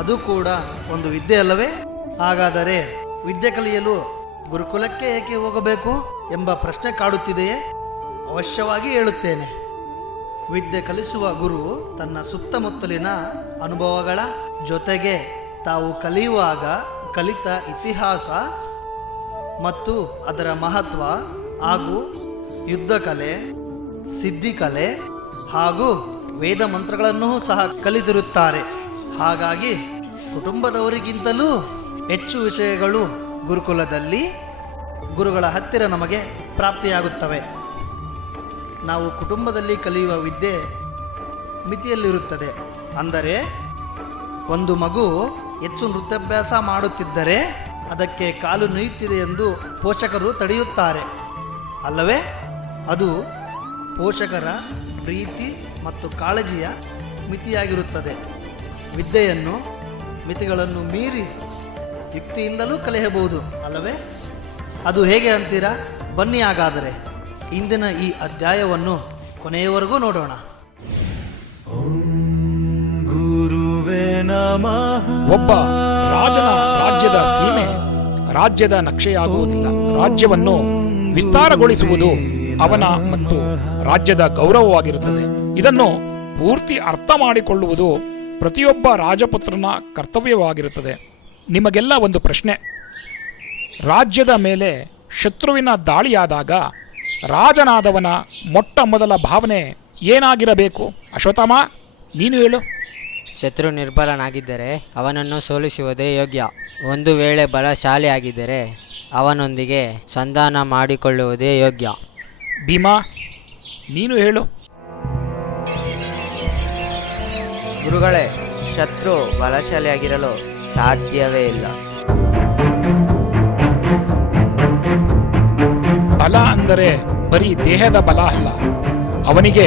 ಅದು ಕೂಡ ಒಂದು ವಿದ್ಯೆ ಅಲ್ಲವೇ? ಹಾಗಾದರೆ ವಿದ್ಯೆ ಕಲಿಯಲು ಗುರುಕುಲಕ್ಕೆ ಏಕೆ ಹೋಗಬೇಕು ಎಂಬ ಪ್ರಶ್ನೆ ಕಾಡುತ್ತಿದೆಯೇ? ಅವಶ್ಯವಾಗಿ ಹೇಳುತ್ತೇನೆ. ವಿದ್ಯೆ ಕಲಿಸುವ ಗುರು ತನ್ನ ಸುತ್ತಮುತ್ತಲಿನ ಅನುಭವಗಳ ಜೊತೆಗೆ ತಾವು ಕಲಿಯುವಾಗ ಕಲಿತ ಇತಿಹಾಸ ಮತ್ತು ಅದರ ಮಹತ್ವ ಹಾಗೂ ಯುದ್ಧ ಕಲೆ, ಸಿದ್ಧಿಕಲೆ ಹಾಗೂ ವೇದ ಮಂತ್ರಗಳನ್ನೂ ಸಹ ಕಲಿತಿರುತ್ತಾರೆ. ಹಾಗಾಗಿ ಕುಟುಂಬದವರಿಗಿಂತಲೂ ಹೆಚ್ಚು ವಿಷಯಗಳು ಗುರುಕುಲದಲ್ಲಿ ಗುರುಗಳ ಹತ್ತಿರ ನಮಗೆ ಪ್ರಾಪ್ತಿಯಾಗುತ್ತವೆ. ನಾವು ಕುಟುಂಬದಲ್ಲಿ ಕಲಿಯುವ ವಿದ್ಯೆ ಮಿತಿಯಲ್ಲಿರುತ್ತದೆ. ಅಂದರೆ ಒಂದು ಮಗು ಹೆಚ್ಚು ನೃತ್ಯಾಭ್ಯಾಸ ಮಾಡುತ್ತಿದ್ದರೆ ಅದಕ್ಕೆ ಕಾಲು ನೋಯುತ್ತಿದೆ ಎಂದು ಪೋಷಕರು ತಡೆಯುತ್ತಾರೆ ಅಲ್ಲವೇ? ಅದು ಪೋಷಕರ ಪ್ರೀತಿ ಮತ್ತು ಕಾಳಜಿಯ ಮಿತಿಯಾಗಿರುತ್ತದೆ. ವಿದ್ಯೆಯನ್ನು ಮಿತಿಗಳನ್ನು ಮೀರಿ ಯುಕ್ತಿಯಿಂದಲೂ ಕಲಿಯಬಹುದು ಅಲ್ಲವೇ? ಅದು ಹೇಗೆ ಅಂತೀರಾ? ಬನ್ನಿ ಹಾಗಾದರೆ ಇಂದಿನ ಈ ಅಧ್ಯಾಯವನ್ನು ಕೊನೆಯವರೆಗೂ ನೋಡೋಣ. ಗುರುವೇ ನಮಃ. ಒಬ್ಬ ರಾಜನ ರಾಜ್ಯದ ಸೀಮೆ ರಾಜ್ಯದ ನಕ್ಷೆಯಾಗುವುದಿಲ್ಲ. ರಾಜ್ಯವನ್ನು ವಿಸ್ತಾರಗೊಳಿಸುವುದು ಅವನ ಮತ್ತು ರಾಜ್ಯದ ಗೌರವವಾಗಿರುತ್ತದೆ. ಇದನ್ನು ಪೂರ್ತಿ ಅರ್ಥ ಮಾಡಿಕೊಳ್ಳುವುದು ಪ್ರತಿಯೊಬ್ಬ ರಾಜಪುತ್ರನ ಕರ್ತವ್ಯವಾಗಿರುತ್ತದೆ. ನಿಮಗೆಲ್ಲ ಒಂದು ಪ್ರಶ್ನೆ. ರಾಜ್ಯದ ಮೇಲೆ ಶತ್ರುವಿನ ದಾಳಿಯಾದಾಗ ರಾಜನಾದವನ ಮೊಟ್ಟ ಮೊದಲ ಭಾವನೆ ಏನಾಗಿರಬೇಕು? ಅಶ್ವತ್ಥಾಮ, ನೀನು ಹೇಳು. ಶತ್ರು ನಿರ್ಬಲನಾಗಿದ್ದರೆ ಅವನನ್ನು ಸೋಲಿಸುವುದೇ ಯೋಗ್ಯ. ಒಂದು ವೇಳೆ ಬಲಶಾಲಿಯಾಗಿದ್ದರೆ ಅವನೊಂದಿಗೆ ಸಂಧಾನ ಮಾಡಿಕೊಳ್ಳುವುದೇ ಯೋಗ್ಯ. ಭೀಮಾ, ನೀನು ಹೇಳು. ಗುರುಗಳೇ, ಶತ್ರು ಬಲಶಾಲಿಯಾಗಿರಲು ಸಾಧ್ಯವೇ ಇಲ್ಲ. ಬಲ ಅಂದರೆ ಬರೀ ದೇಹದ ಬಲ ಅಲ್ಲ. ಅವನಿಗೆ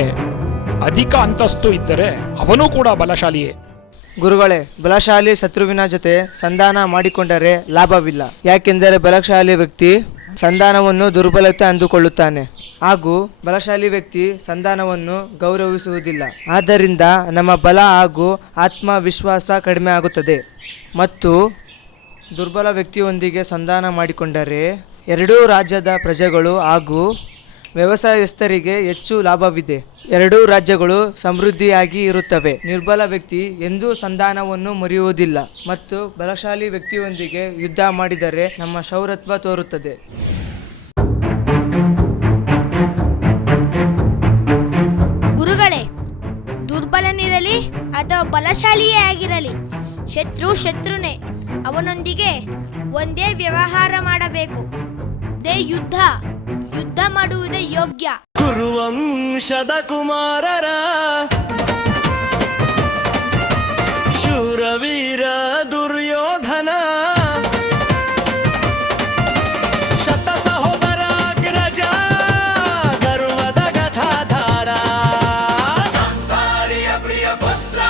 ಅಧಿಕ ಅಂತಸ್ತು ಇದ್ದರೆ ಅವನೂ ಕೂಡ ಬಲಶಾಲಿಯೇ. ಗುರುಗಳೇ, ಬಲಶಾಲಿ ಶತ್ರುವಿನ ಜೊತೆ ಸಂಧಾನ ಮಾಡಿಕೊಂಡರೆ ಲಾಭವಿಲ್ಲ. ಯಾಕೆಂದರೆ ಬಲಶಾಲಿ ವ್ಯಕ್ತಿ ಸಂಧಾನವನ್ನು ದುರ್ಬಲತೆ ಅಂದುಕೊಳ್ಳುತ್ತಾನೆ ಹಾಗೂ ಬಲಶಾಲಿ ವ್ಯಕ್ತಿ ಸಂಧಾನವನ್ನು ಗೌರವಿಸುವುದಿಲ್ಲ. ಆದ್ದರಿಂದ ನಮ್ಮ ಬಲ ಹಾಗೂ ಆತ್ಮವಿಶ್ವಾಸ ಕಡಿಮೆ ಆಗುತ್ತದೆ. ಮತ್ತು ದುರ್ಬಲ ವ್ಯಕ್ತಿಯೊಂದಿಗೆ ಸಂಧಾನ ಮಾಡಿಕೊಂಡರೆ ಎರಡೂ ರಾಜ್ಯದ ಪ್ರಜೆಗಳು ಹಾಗೂ ವ್ಯವಸಾಯಸ್ಥರಿಗೆ ಹೆಚ್ಚು ಲಾಭವಿದೆ. ಎರಡೂ ರಾಜ್ಯಗಳು ಸಮೃದ್ಧಿಯಾಗಿ ಇರುತ್ತವೆ. ನಿರ್ಬಲ ವ್ಯಕ್ತಿ ಎಂದೂ ಸಂಧಾನವನ್ನು ಮುರಿಯುವುದಿಲ್ಲ ಮತ್ತು ಬಲಶಾಲಿ ವ್ಯಕ್ತಿಯೊಂದಿಗೆ ಯುದ್ಧ ಮಾಡಿದರೆ ನಮ್ಮ ಶೌರ್ಯತ್ವ ತೋರುತ್ತದೆ. ಗುರುಗಳೇ, ದುರ್ಬಲನಿರಲಿ ಅಥವಾ ಬಲಶಾಲಿಯೇ ಆಗಿರಲಿ, ಶತ್ರುನೇ. ಅವನೊಂದಿಗೆ ಒಂದೇ ವ್ಯವಹಾರ ಮಾಡಬೇಕು. ದೇ ಯುದ್ಧ ಮಾಡುವುದೇ ಯೋಗ್ಯ. ಕುರುವಂಶದ ಕುಮಾರರ ಶೂರವೀರ ದುರ್ಯೋಧನ, ಶತ ಸಹೋದರ ಅಗ್ರಜ ಗರ್ವದ ಗಥಾಧಾರ, ಪ್ರಿಯ ಪುತ್ರ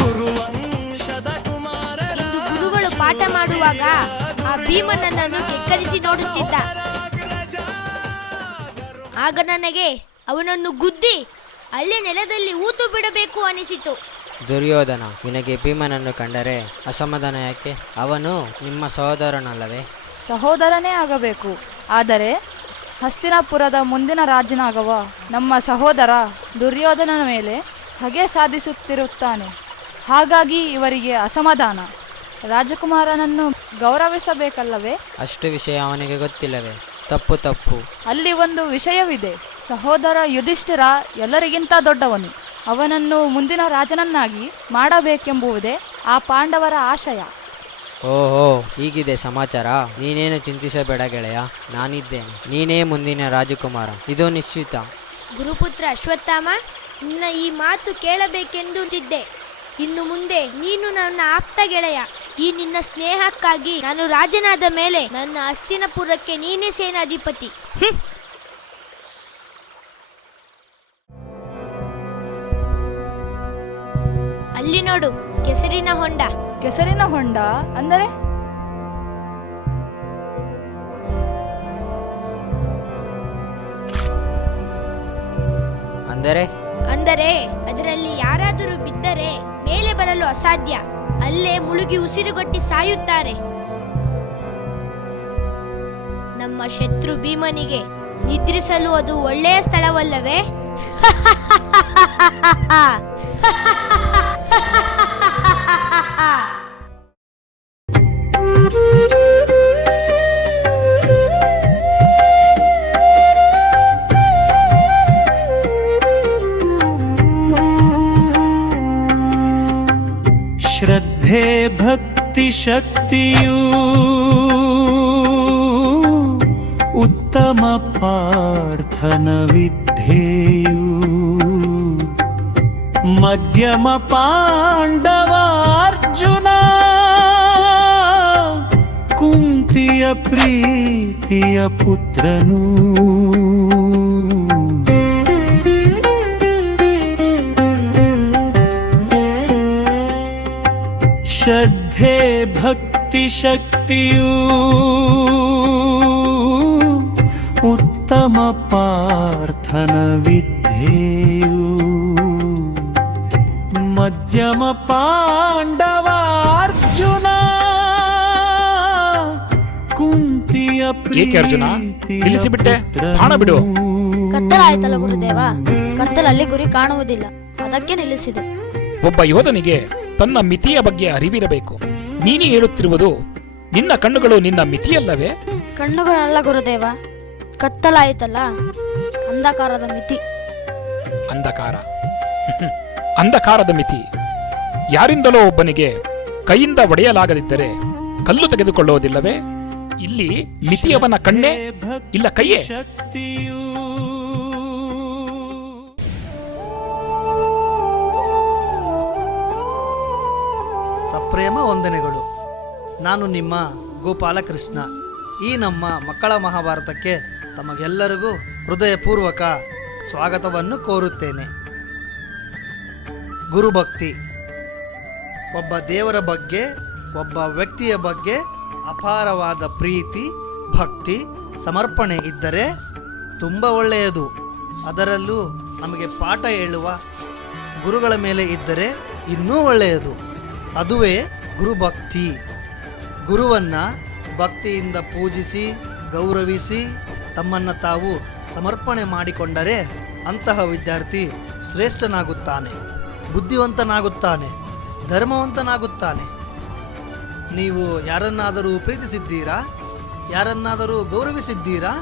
ಕುರುವಂಶದ ಕುಮಾರರ. ಇಂದು ಗುರುಗಳು ಪಾಠ ಮಾಡುವಾಗ ಆ ಭೀಮನನ್ನು ಕೆಕ್ಕರಿಸಿ ನೋಡುತ್ತಿದ್ದ. ಆಗ ನನಗೆ ಅವನನ್ನು ಗುದ್ದಿ ಅಲ್ಲೇ ನೆಲದಲ್ಲಿ ಊತು ಬಿಡಬೇಕು ಅನಿಸಿತು. ದುರ್ಯೋಧನ, ನಿನಗೆ ಭೀಮನನ್ನು ಕಂಡರೆ ಅಸಮಾಧಾನ ಯಾಕೆ? ಅವನು ನಿಮ್ಮ ಸಹೋದರನಲ್ಲವೇ? ಸಹೋದರನೇ ಆಗಬೇಕು. ಆದರೆ ಹಸ್ತಿನಾಪುರದ ಮುಂದಿನ ರಾಜನಾಗವ ನಮ್ಮ ಸಹೋದರ ದುರ್ಯೋಧನನ ಮೇಲೆ ಹಗೆ ಸಾಧಿಸುತ್ತಿರುತ್ತಾನೆ. ಹಾಗಾಗಿ ಇವರಿಗೆ ಅಸಮಾಧಾನ. ರಾಜಕುಮಾರನನ್ನು ಗೌರವಿಸಬೇಕಲ್ಲವೇ? ಅಷ್ಟು ವಿಷಯ ಅವನಿಗೆ ಗೊತ್ತಿಲ್ಲವೇ? ತಪ್ಪು. ಅಲ್ಲಿ ಒಂದು ವಿಷಯವಿದೆ. ಸಹೋದರ ಯುಧಿಷ್ಠಿರ ಎಲ್ಲರಿಗಿಂತ ದೊಡ್ಡವನು. ಅವನನ್ನು ಮುಂದಿನ ರಾಜನನ್ನಾಗಿ ಮಾಡಬೇಕೆಂಬುದೇ ಆ ಪಾಂಡವರ ಆಶಯ. ಓಹೋ, ಹೀಗಿದೆ ಸಮಾಚಾರ. ನೀನೇನು ಚಿಂತಿಸಬೇಡ ಗೆಳೆಯ, ನಾನಿದ್ದೇನೆ. ನೀನೇ ಮುಂದಿನ ರಾಜಕುಮಾರ, ಇದು ನಿಶ್ಚಿತ. ಗುರುಪುತ್ರ ಅಶ್ವತ್ಥಾಮ, ನಿನ್ನ ಈ ಮಾತು ಕೇಳಬೇಕೆಂದುತ್ತಿದ್ದೆ. ಇನ್ನು ಮುಂದೆ ನೀನು ನನ್ನ ಆಪ್ತ ಗೆಳೆಯ. ಈ ನಿನ್ನ ಸ್ನೇಹಕ್ಕಾಗಿ ನಾನು ರಾಜನಾದ ಮೇಲೆ ನನ್ನ ಹಸ್ತಿನಪುರಕ್ಕೆ ನೀನೇ ಸೇನಾಧಿಪತಿ. ಅಲ್ಲಿ ನೋಡು, ಕೆಸರಿನ ಹೊಂಡ. ಕೆಸರಿನ ಹೊಂಡ ಅಂದರೆ? ಅಂದರೆ ಅದರಲ್ಲಿ ಯಾರಾದರೂ ಬಿದ್ದರೆ ಮೇಲೆ ಬರಲು ಅಸಾಧ್ಯ. ಅಲ್ಲೇ ಮುಳುಗಿ ಉಸಿರುಗಟ್ಟಿ ಸಾಯುತ್ತಾರೆ. ನಮ್ಮ ಶತ್ರು ಭೀಮನಿಗೆ ನಿದ್ರಿಸಲು ಅದು ಒಳ್ಳೆಯ ಸ್ಥಳವಲ್ಲವೇ? ಶ್ರದ್ಧೆ ಭಕ್ತಿ ಭಕ್ತಿ ಶಕ್ತಿಯೂ ಉತ್ತಮ ಪಾರ್ಥನ ವಿದ್ಯೆಯೂ ಮಧ್ಯಮ ಪಾಂಡವಾರ್ಜುನ ಕುಂತಿಯ ಪ್ರೀತಿಯ ಪುತ್ರನು ಶ್ರದ್ಧೆ ಭಕ್ತಿ ಶಕ್ತಿಯೂ ಉತ್ತಮ ಪಾರ್ಥನ ವಿದ್ಯೆಯೂ ಮಧ್ಯಮ ಪಾಂಡವಾರ್ಜುನ ಕುಂತಿಯ ಏಕೆ ಅರ್ಜುನ ನಿಲ್ಲಿಸಿಬಿಟ್ಟೆ? ಬಾಣ ಬಿಡು. ಕತ್ತಲಾಯ್ತಲ್ಲ ಗುರುದೇವ, ಕತ್ತಲಲ್ಲಿ ಗುರಿ ಕಾಣುವುದಿಲ್ಲ, ಅದಕ್ಕೆ ನಿಲ್ಲಿಸಿದೆ. ಒಬ್ಬ ಯೋಧನಿಗೆ ತನ್ನ ಮಿತಿಯ ಬಗ್ಗೆ ಅರಿವಿರಬೇಕು. ನೀನೇ ಹೇಳುತ್ತಿರುವುದು ನಿನ್ನ ಕಣ್ಣುಗಳು ನಿನ್ನ ಮಿತಿಯಲ್ಲವೇ? ಕಣ್ಣುಗಳಲ್ಲ ಗುರುದೇವ, ಕತ್ತಲಾಯ್ತಲ್ಲ, ಅಂಧಕಾರದ ಮಿತಿ. ಅಂಧಕಾರ ಅಂಧಕಾರದ ಮಿತಿ. ಯಾರಿಂದಲೋ ಒಬ್ಬನಿಗೆ ಕೈಯಿಂದ ಒಡೆಯಲಾಗದಿದ್ದರೆ ಕಲ್ಲು ತೆಗೆದುಕೊಳ್ಳುವುದಿಲ್ಲವೇ? ಇಲ್ಲಿ ಮಿತಿಯವನ ಕಣ್ಣೇ ಇಲ್ಲ ಕೈಯೇ? ಶಕ್ತಿಯೂ ಸಪ್ರೇಮ ವಂದನೆಗಳು. ನಾನು ನಿಮ್ಮ ಗೋಪಾಲಕೃಷ್ಣ. ಈ ನಮ್ಮ ಮಕ್ಕಳ ಮಹಾಭಾರತಕ್ಕೆ ತಮಗೆಲ್ಲರಿಗೂ ಹೃದಯಪೂರ್ವಕ ಸ್ವಾಗತವನ್ನು ಕೋರುತ್ತೇನೆ. ಗುರುಭಕ್ತಿ. ಒಬ್ಬ ದೇವರ ಬಗ್ಗೆ, ಒಬ್ಬ ವ್ಯಕ್ತಿಯ ಬಗ್ಗೆ ಅಪಾರವಾದ ಪ್ರೀತಿ, ಭಕ್ತಿ, ಸಮರ್ಪಣೆ ಇದ್ದರೆ ತುಂಬ ಒಳ್ಳೆಯದು. ಅದರಲ್ಲೂ ನಮಗೆ ಪಾಠ ಹೇಳುವ ಗುರುಗಳ ಮೇಲೆ ಇದ್ದರೆ ಇನ್ನೂ ಒಳ್ಳೆಯದು. ಅದುವೇ ಗುರುಭಕ್ತಿ. ಗುರುವನ್ನು ಭಕ್ತಿಯಿಂದ ಪೂಜಿಸಿ, ಗೌರವಿಸಿ, ತಮ್ಮನ್ನು ತಾವು ಸಮರ್ಪಣೆ ಮಾಡಿಕೊಂಡರೆ ಅಂತಹ ವಿದ್ಯಾರ್ಥಿ ಶ್ರೇಷ್ಠನಾಗುತ್ತಾನೆ, ಬುದ್ಧಿವಂತನಾಗುತ್ತಾನೆ, ಧರ್ಮವಂತನಾಗುತ್ತಾನೆ. ನೀವು ಯಾರನ್ನಾದರೂ ಪ್ರೀತಿಸಿದ್ದೀರಾ? ಯಾರನ್ನಾದರೂ ಗೌರವಿಸಿದ್ದೀರಾ?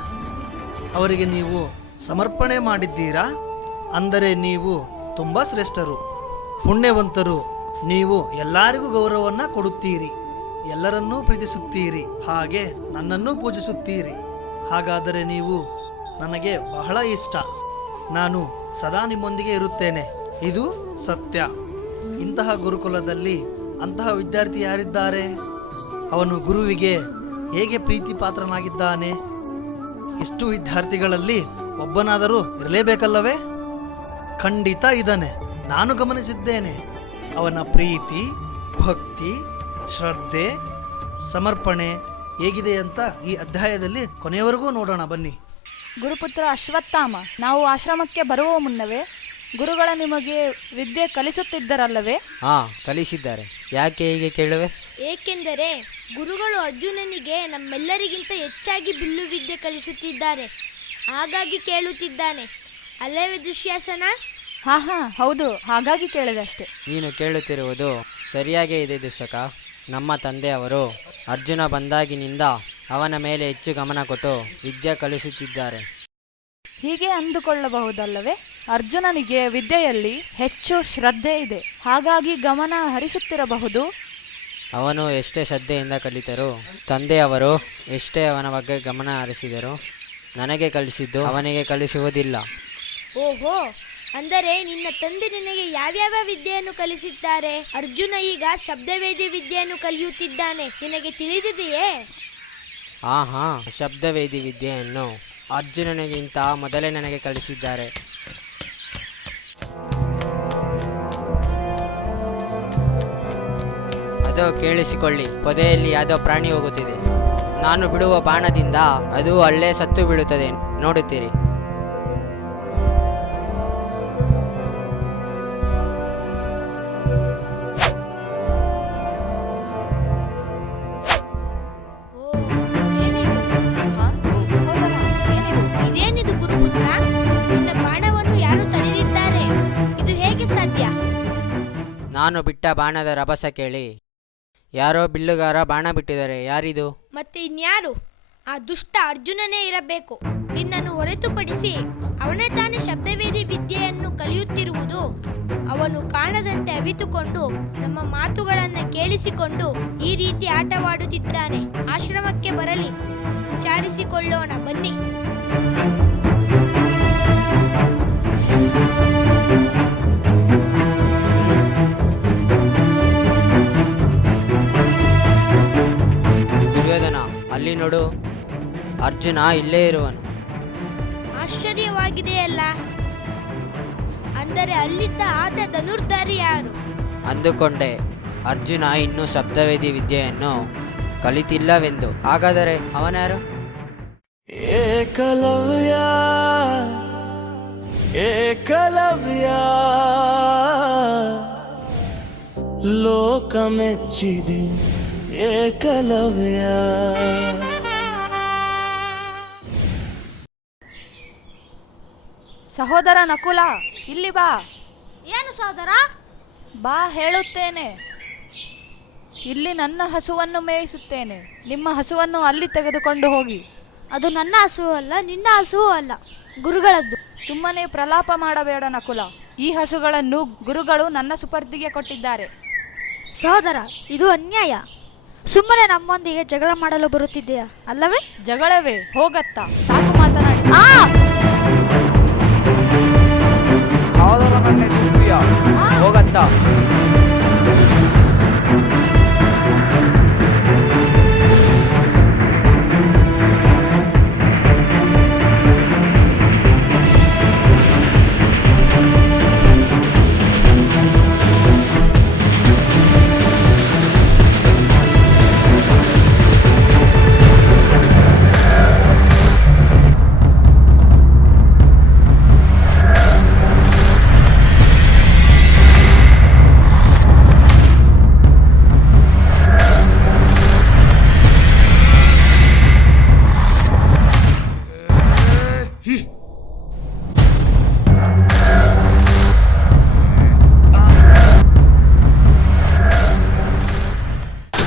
ಅವರಿಗೆ ನೀವು ಸಮರ್ಪಣೆ ಮಾಡಿದ್ದೀರಾ? ಅಂದರೆ ನೀವು ತುಂಬ ಶ್ರೇಷ್ಠರು, ಪುಣ್ಯವಂತರು. ನೀವು ಎಲ್ಲರಿಗೂ ಗೌರವವನ್ನು ಕೊಡುತ್ತೀರಿ, ಎಲ್ಲರನ್ನೂ ಪ್ರೀತಿಸುತ್ತೀರಿ, ಹಾಗೆ ನನ್ನನ್ನೂ ಪೂಜಿಸುತ್ತೀರಿ. ಹಾಗಾದರೆ ನೀವು ನನಗೆ ಬಹಳ ಇಷ್ಟ. ನಾನು ಸದಾ ನಿಮ್ಮೊಂದಿಗೆ ಇರುತ್ತೇನೆ, ಇದು ಸತ್ಯ. ಇಂತಹ ಗುರುಕುಲದಲ್ಲಿ ಅಂತಹ ವಿದ್ಯಾರ್ಥಿ ಯಾರಿದ್ದಾರೆ? ಅವನು ಗುರುವಿಗೆ ಹೇಗೆ ಪ್ರೀತಿ ಪಾತ್ರನಾಗಿದ್ದಾನೆ? ಇಷ್ಟು ವಿದ್ಯಾರ್ಥಿಗಳಲ್ಲಿ ಒಬ್ಬನಾದರೂ ಇರಲೇಬೇಕಲ್ಲವೇ? ಖಂಡಿತ ಇದ್ದಾನೆ. ನಾನು ಗಮನಿಸಿದ್ದೇನೆ. ಅವನ ಪ್ರೀತಿ, ಭಕ್ತಿ, ಶ್ರದ್ಧೆ, ಸಮರ್ಪಣೆ ಹೇಗಿದೆ ಅಂತ ಈ ಅಧ್ಯಾಯದಲ್ಲಿ ಕೊನೆಯವರೆಗೂ ನೋಡೋಣ ಬನ್ನಿ. ಗುರುಪುತ್ರ ಅಶ್ವತ್ಥಾಮ, ನಾವು ಆಶ್ರಮಕ್ಕೆ ಬರುವ ಮುನ್ನವೇ ಗುರುಗಳ ನಿಮಗೆ ವಿದ್ಯೆ ಕಲಿಸುತ್ತಿದ್ದರಲ್ಲವೇ? ಕಲಿಸಿದ್ದಾರೆ. ಯಾಕೆ ಹೀಗೆ ಕೇಳುವೆ? ಏಕೆಂದರೆ ಗುರುಗಳು ಅರ್ಜುನನಿಗೆ ನಮ್ಮೆಲ್ಲರಿಗಿಂತ ಹೆಚ್ಚಾಗಿ ಬಿಲ್ಲು ವಿದ್ಯೆ ಕಲಿಸುತ್ತಿದ್ದಾರೆ, ಹಾಗಾಗಿ ಕೇಳುತ್ತಿದ್ದಾನೆ. ಅಲ್ಲವೇ ದುಶ್ಯಾಸನ? ಹೌದು, ಹಾಗಾಗಿ ಕೇಳಿದೆ ಅಷ್ಟೇ. ನೀನು ಕೇಳುತ್ತಿರುವುದು ಸರಿಯಾಗೇ ಇದೆ ದುಷ್ಟಕ. ನಮ್ಮ ತಂದೆಯವರು ಅರ್ಜುನ ಬಂದಾಗಿನಿಂದ ಅವನ ಮೇಲೆ ಹೆಚ್ಚು ಗಮನ ಕೊಟ್ಟು ವಿದ್ಯೆ ಕಲಿಸುತ್ತಿದ್ದಾರೆ. ಹೀಗೆ ಅಂದುಕೊಳ್ಳಬಹುದಲ್ಲವೇ? ಅರ್ಜುನನಿಗೆ ವಿದ್ಯೆಯಲ್ಲಿ ಹೆಚ್ಚು ಶ್ರದ್ಧೆ ಇದೆ, ಹಾಗಾಗಿ ಗಮನ ಹರಿಸುತ್ತಿರಬಹುದು. ಅವನು ಎಷ್ಟೇ ಶ್ರದ್ಧೆಯಿಂದ ಕಲಿತರೂ, ತಂದೆಯವರು ಎಷ್ಟೇ ಅವನ ಬಗ್ಗೆ ಗಮನ ಹರಿಸಿದರೂ ನನಗೆ ಕಲಿಸಿದ್ದು ಅವನಿಗೆ ಕಲಿಸುವುದಿಲ್ಲ. ಓಹೋ, ಅಂದರೆ ನಿನ್ನ ತಂದೆ ನಿನಗೆ ಯಾವ್ಯಾವ ವಿದ್ಯೆಯನ್ನು ಕಲಿಸಿದ್ದಾರೆ? ಅರ್ಜುನ ಈಗ ಶಬ್ದವೇದಿ ವಿದ್ಯೆಯನ್ನು ಕಲಿಯುತ್ತಿದ್ದಾನೆ, ನಿನಗೆ ತಿಳಿದಿದೆಯೇ? ಶಬ್ದವೇದಿ ವಿದ್ಯೆಯನ್ನು ಅರ್ಜುನನಿಗಿಂತ ಮೊದಲೇ ನನಗೆ ಕಲಿಸಿದ್ದಾರೆ. ಅದು ಕೇಳಿಸಿಕೊಳ್ಳಿ, ಪೊದೆಯಲ್ಲಿ ಯಾವುದೋ ಪ್ರಾಣಿ ಹೋಗುತ್ತಿದೆ. ನಾನು ಬಿಡುವ ಬಾಣದಿಂದ ಅದು ಅಲ್ಲೇ ಸತ್ತು ಬೀಳುತ್ತದೆ, ನೋಡುತ್ತೀರಿ. ಇದೇನಿದು ಗುರುಪುತ್ರ? ನಿನ್ನ ಬಾಣವನ್ನು ಯಾರು ತಡೆದಿದ್ದಾರೆ? ಇದು ಹೇಗೆ ಸಾಧ್ಯ? ನಾನು ಬಿಟ್ಟ ಬಾಣದ ರಭಸ ಕೇಳಿ ಯಾರೋ ಬಿಲ್ಲುಗಾರ ಬಾಣ ಬಿಟ್ಟಿದ್ದಾರೆ. ಯಾರಿದು? ಮತ್ತೆ ಇನ್ಯಾರು? ಆ ದುಷ್ಟ ಅರ್ಜುನನೇ ಇರಬೇಕು. ನಿನ್ನ ನಿನ್ನನ್ನು ಹೊರತುಪಡಿಸಿ ಅವನೇ ತಾನೇ ಶಬ್ದವೇದಿ ವಿದ್ಯೆಯನ್ನು ಕಲಿಯುತ್ತಿರುವುದು. ಅವನು ಕಾಣದಂತೆ ಅವಿತುಕೊಂಡು ನಮ್ಮ ಮಾತುಗಳನ್ನು ಕೇಳಿಸಿಕೊಂಡು ಈ ರೀತಿ ಆಟವಾಡುತ್ತಿದ್ದಾನೆ. ಆಶ್ರಮಕ್ಕೆ ಬರಲಿ, ವಿಚಾರಿಸಿಕೊಳ್ಳೋಣ ಬನ್ನಿ. ದುರ್ಯೋಧನ, ಅಲ್ಲಿ ನೋಡು, ಅರ್ಜುನ ಇಲ್ಲೇ ಇರುವನು. ಆಶ್ಚರ್ಯವಾಗಿದೆಯಲ್ಲ. ಅಂದರೆ ಅಲ್ಲಿದ್ದ ಆತ ಧನುರ್ಧಾರಿ ಯಾರು? ಅಂದುಕೊಂಡೆ ಅರ್ಜುನ ಇನ್ನೂ ಶಬ್ದವೇದಿ ವಿದ್ಯೆಯನ್ನು ಕಲಿತಿಲ್ಲವೆಂದು. ಹಾಗಾದರೆ ಅವನ್ಯಾರು? ಏಕಲವ್ಯ ಏಕಲವ್ಯ ಲೋಕ ಮೆಚ್ಚಿದೆ ಏಕಲವ್ಯ. ಸಹೋದರ ನಕುಲ, ಇಲ್ಲಿ ಬಾ. ಏನು ಸಹೋದರ? ಬಾ, ಹೇಳುತ್ತೇನೆ. ಇಲ್ಲಿ ನನ್ನ ಹಸುವನ್ನು ಮೇಯಿಸುತ್ತೇನೆ. ನಿಮ್ಮ ಹಸುವನ್ನು ಅಲ್ಲಿ ತೆಗೆದುಕೊಂಡು ಹೋಗಿ. ಅದು ನನ್ನ ಹಸುವು ಅಲ್ಲ, ನಿನ್ನ ಹಸುವು ಅಲ್ಲ, ಗುರುಗಳದ್ದು. ಸುಮ್ಮನೆ ಪ್ರಲಾಪ ಮಾಡಬೇಡ ನಕುಲ. ಈ ಹಸುಗಳನ್ನು ಗುರುಗಳು ನನ್ನ ಸುಪರ್ದಿಗೆ ಕೊಟ್ಟಿದ್ದಾರೆ. ಸಹೋದರ, ಇದು ಅನ್ಯಾಯ. ಸುಮ್ಮನೆ ನಮ್ಮೊಂದಿಗೆ ಜಗಳ ಮಾಡಲು ಬರುತ್ತಿದೆಯಾ ಅಲ್ಲವೇ? ಜಗಳವೇ? ಹೋಗತ್ತ, ಸಾಕು ಮಾತನಾಡಿ. ಸಹೋದರನನ್ನೇ ದುಃಖಿಯ ಹೋಗತ್ತ.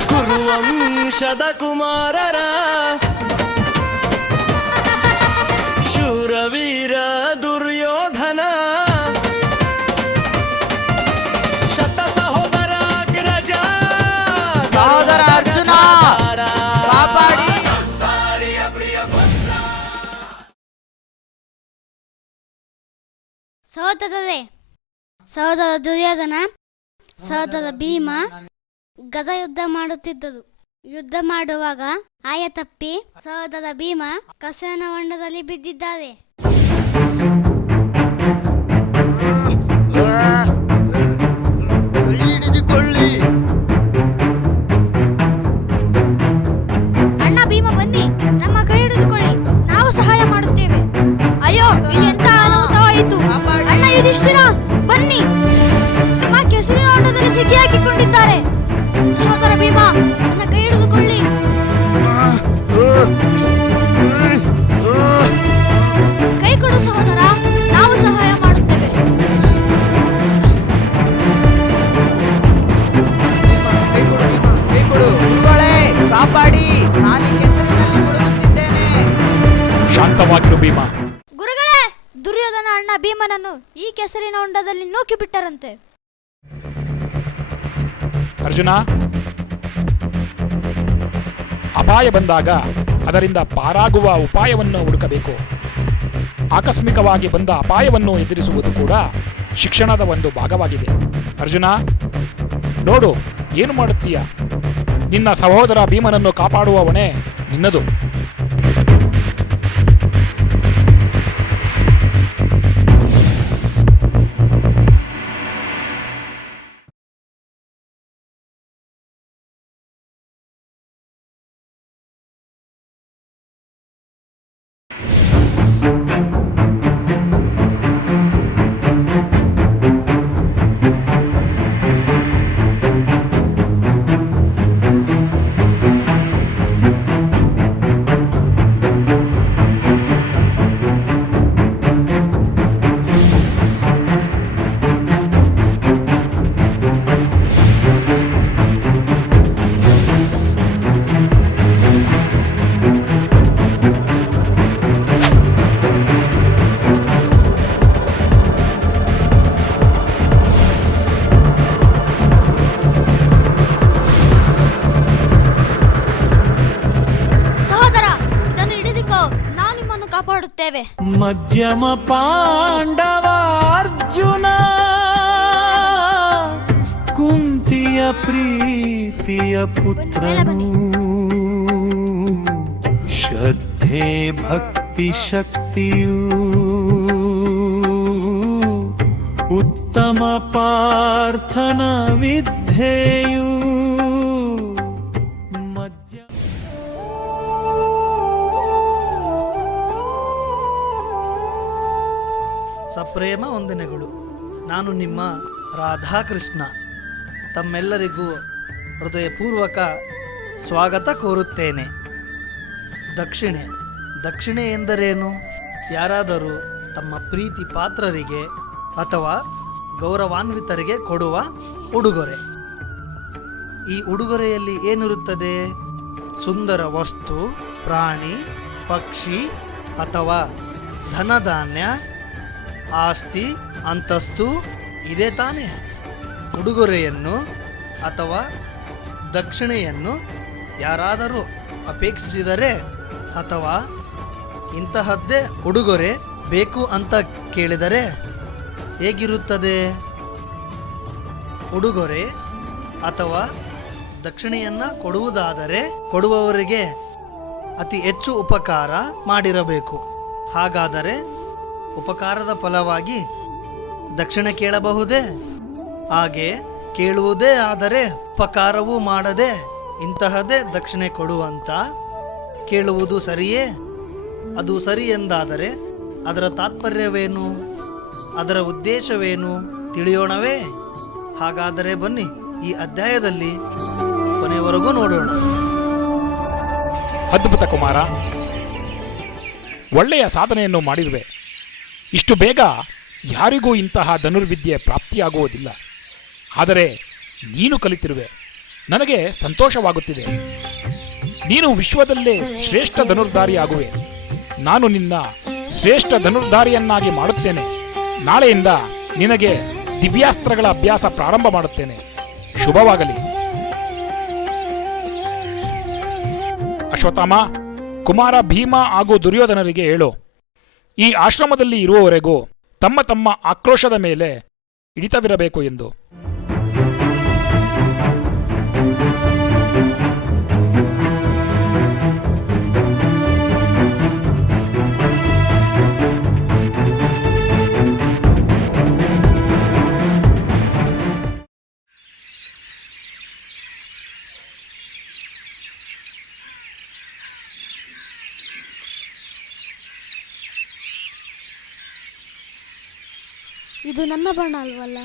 ಕುರುವಂಶದ ಕುಮಾರರ ಶೂರವೀರ ದುರ್ಯೋಧನ ಶತ ಸಹೋದರ ಅಗ್ರಜ ಸಹೋದರ ಅರ್ಜುನ, ಕಾಪಾಡಿ. ಸಹೋದರ ದುರ್ಯೋಧನ, ಸಹೋದರ ಭೀಮ ಗದ ಯುದ್ಧ ಮಾಡುತ್ತಿದ್ದರು. ಯುದ್ಧ ಮಾಡುವಾಗ ಆಯ ತಪ್ಪಿ ಸಹೋದರ ಭೀಮ ಕಸನ ಹೊಂಡದಲ್ಲಿ ಬಿದ್ದಿದ್ದಾರೆ. ಹಿಡಿದುಕೊಳ್ಳಿ. ಅಣ್ಣ ಭೀಮ, ಬನ್ನಿ, ನಮ್ಮ ಕೈ ಹಿಡಿದುಕೊಳ್ಳಿ, ನಾವು ಸಹಾಯ ಮಾಡುತ್ತೇವೆ. ಅಯ್ಯೋ, ಇಲ್ಲಿ ಎಂತ ಅನಾಹುತವಾಯಿತು? ಅಣ್ಣ ಯುಧಿಷ್ಠಿರ, ಬನ್ನಿ, ನಮ್ಮ ಕೆಸರಿನ ಹೊಂಡದಲ್ಲಿ ಸಿಕ್ಕಿಹಾಕಿಕೊಂಡಿದ್ದಾರೆ. ಸಹೋದರ ಭೀಮ, ನನ್ನ ಕೈ ಹಿಡಿದುಕೊಳ್ಳಿ. ಕೈ ಕೊಡು ಸಹೋದರ, ನಾವು ಸಹಾಯ ಮಾಡುತ್ತೇವೆ. ಕೈ ಕೊಡು ಭೀಮ, ಕೈ ಕೊಡು. ಗುರುಗಳೇ, ಕಾಪಾಡಿ, ನಾನು ಈ ಕೆಸರಿನಲ್ಲಿ ಮುಳುಗುತ್ತಿದ್ದೇನೆ. ಶಾಂತವಾಗಿರು ಭೀಮ. ಗುರುಗಳೇ, ದುರ್ಯೋಧನ ಅಣ್ಣ ಭೀಮನನ್ನು ಈ ಕೆಸರಿನ ಹೊಂಡದಲ್ಲಿ ನೂಕಿ ಬಿಟ್ಟರಂತೆ. ಅರ್ಜುನ, ಅಪಾಯ ಬಂದಾಗ ಅದರಿಂದ ಪಾರಾಗುವ ಉಪಾಯವನ್ನು ಹುಡುಕಬೇಕು. ಆಕಸ್ಮಿಕವಾಗಿ ಬಂದ ಅಪಾಯವನ್ನು ಎದುರಿಸುವುದು ಕೂಡ ಶಿಕ್ಷಣದ ಒಂದು ಭಾಗವಾಗಿದೆ. ಅರ್ಜುನ, ನೋಡು, ಏನು ಮಾಡುತ್ತೀಯ? ನಿನ್ನ ಸಹೋದರ ಭೀಮನನ್ನು ಕಾಪಾಡುವ ಹೊಣೆ ನಿನ್ನದು. ಮಾಡುತ್ತೇವೆ. ಮಧ್ಯಮ ಪಾಂಡವಾರ್ಜುನ ಕುಂತಿಯ ಪ್ರೀತಿಯ ಪುತ್ರನು ಶ್ರದ್ಧೆ ಭಕ್ತಿ ಶಕ್ತಿಯು ಉತ್ತಮ ಪಾರ್ಥನ ವಿದ್ಯೆಯು ಮಧ್ಯ ಸಪ್ರೇಮ ವಂದನೆಗಳು. ನಾನು ನಿಮ್ಮ ರಾಧಾಕೃಷ್ಣ. ತಮ್ಮೆಲ್ಲರಿಗೂ ಹೃದಯಪೂರ್ವಕ ಸ್ವಾಗತ ಕೋರುತ್ತೇನೆ. ದಕ್ಷಿಣೆ ಎಂದರೇನು? ಯಾರಾದರೂ ತಮ್ಮ ಪ್ರೀತಿ ಪಾತ್ರರಿಗೆ ಅಥವಾ ಗೌರವಾನ್ವಿತರಿಗೆ ಕೊಡುವ ಉಡುಗೊರೆ. ಈ ಉಡುಗೊರೆಯಲ್ಲಿ ಏನಿರುತ್ತದೆ? ಸುಂದರ ವಸ್ತು, ಪ್ರಾಣಿ, ಪಕ್ಷಿ ಅಥವಾ ಧನಧಾನ್ಯ, ಆಸ್ತಿ, ಅಂತಸ್ತು ಇದೇ ತಾನೇ? ಉಡುಗೊರೆಯನ್ನು ಅಥವಾ ದಕ್ಷಿಣೆಯನ್ನು ಯಾರಾದರೂ ಅಪೇಕ್ಷಿಸಿದರೆ ಅಥವಾ ಇಂತಹದ್ದೇ ಉಡುಗೊರೆ ಬೇಕು ಅಂತ ಕೇಳಿದರೆ ಹೇಗಿರುತ್ತದೆ? ಉಡುಗೊರೆ ಅಥವಾ ದಕ್ಷಿಣೆಯನ್ನು ಕೊಡುವುದಾದರೆ ಕೊಡುವವರಿಗೆ ಅತಿ ಹೆಚ್ಚು ಉಪಕಾರ ಮಾಡಿರಬೇಕು. ಹಾಗಾದರೆ ಉಪಕಾರದ ಫಲವಾಗಿ ದಕ್ಷಿಣೆ ಕೇಳಬಹುದೇ? ಹಾಗೆ ಕೇಳುವುದೇ ಆದರೆ ಉಪಕಾರವೂ ಮಾಡದೆ ಇಂತಹದೇ ದಕ್ಷಿಣೆ ಕೊಡುವಂತ ಕೇಳುವುದು ಸರಿಯೇ? ಅದು ಸರಿ ಎಂದಾದರೆ ಅದರ ತಾತ್ಪರ್ಯವೇನು? ಅದರ ಉದ್ದೇಶವೇನು ತಿಳಿಯೋಣವೇ? ಹಾಗಾದರೆ ಬನ್ನಿ ಈ ಅಧ್ಯಾಯದಲ್ಲಿ ಕೊನೆಯವರೆಗೂ ನೋಡೋಣ. ಅದ್ಭುತ ಕುಮಾರ, ಒಳ್ಳೆಯ ಸಾಧನೆಯನ್ನು ಮಾಡಿರುವೆ. ಇಷ್ಟು ಬೇಗ ಯಾರಿಗೂ ಇಂತಹ ಧನುರ್ವಿದ್ಯೆ ಪ್ರಾಪ್ತಿಯಾಗುವುದಿಲ್ಲ. ಆದರೆ ನೀನು ಕಲಿತಿರುವೆ, ನನಗೆ ಸಂತೋಷವಾಗುತ್ತಿದೆ. ನೀನು ವಿಶ್ವದಲ್ಲೇ ಶ್ರೇಷ್ಠ ಧನುರ್ಧಾರಿಯಾಗುವೆ. ನಾನು ನಿನ್ನ ಶ್ರೇಷ್ಠ ಧನುರ್ಧಾರಿಯನ್ನಾಗಿ ಮಾಡುತ್ತೇನೆ. ನಾಳೆಯಿಂದ ನಿನಗೆ ದಿವ್ಯಾಸ್ತ್ರಗಳ ಅಭ್ಯಾಸ ಪ್ರಾರಂಭ ಮಾಡುತ್ತೇನೆ. ಶುಭವಾಗಲಿ. ಅಶ್ವತ್ಥಾಮ, ಕುಮಾರ ಭೀಮ ಹಾಗೂ ದುರ್ಯೋಧನರಿಗೆ ಹೇಳು, ಈ ಆಶ್ರಮದಲ್ಲಿ ಇರುವವರೆಗೂ ತಮ್ಮ ತಮ್ಮ ಆಕ್ರೋಶದ ಮೇಲೆ ಹಿಡಿತವಿರಬೇಕು ಎಂದು. ಇದು ನನ್ನ ಬಣ್ಣ ಅಲ್ವಲ್ಲ?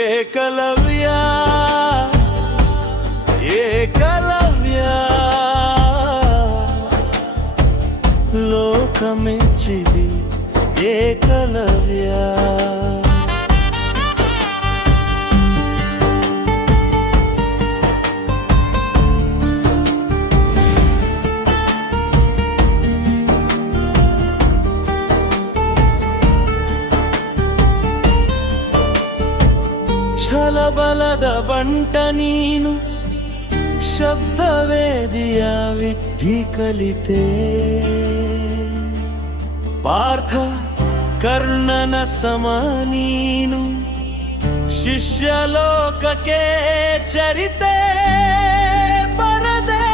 ಏಕಲವ್ಯ ಏಕಲವ್ಯ ಲೋಕಮೆಚ್ಚಿದಿ ಏಕಲವ್ಯ. ಛಲಬಲದ ಬಂಟ ನೀನು, ಶಬ್ದವೇದಿಯ ವಿಧಿ ಕಲಿತೆ. ಪಾರ್ಥ ಕರ್ಣನ ಸಮ ನೀನು, ಶಿಷ್ಯಲೋಕಕ್ಕೆ ಚರಿತೆ ಬರದೆ.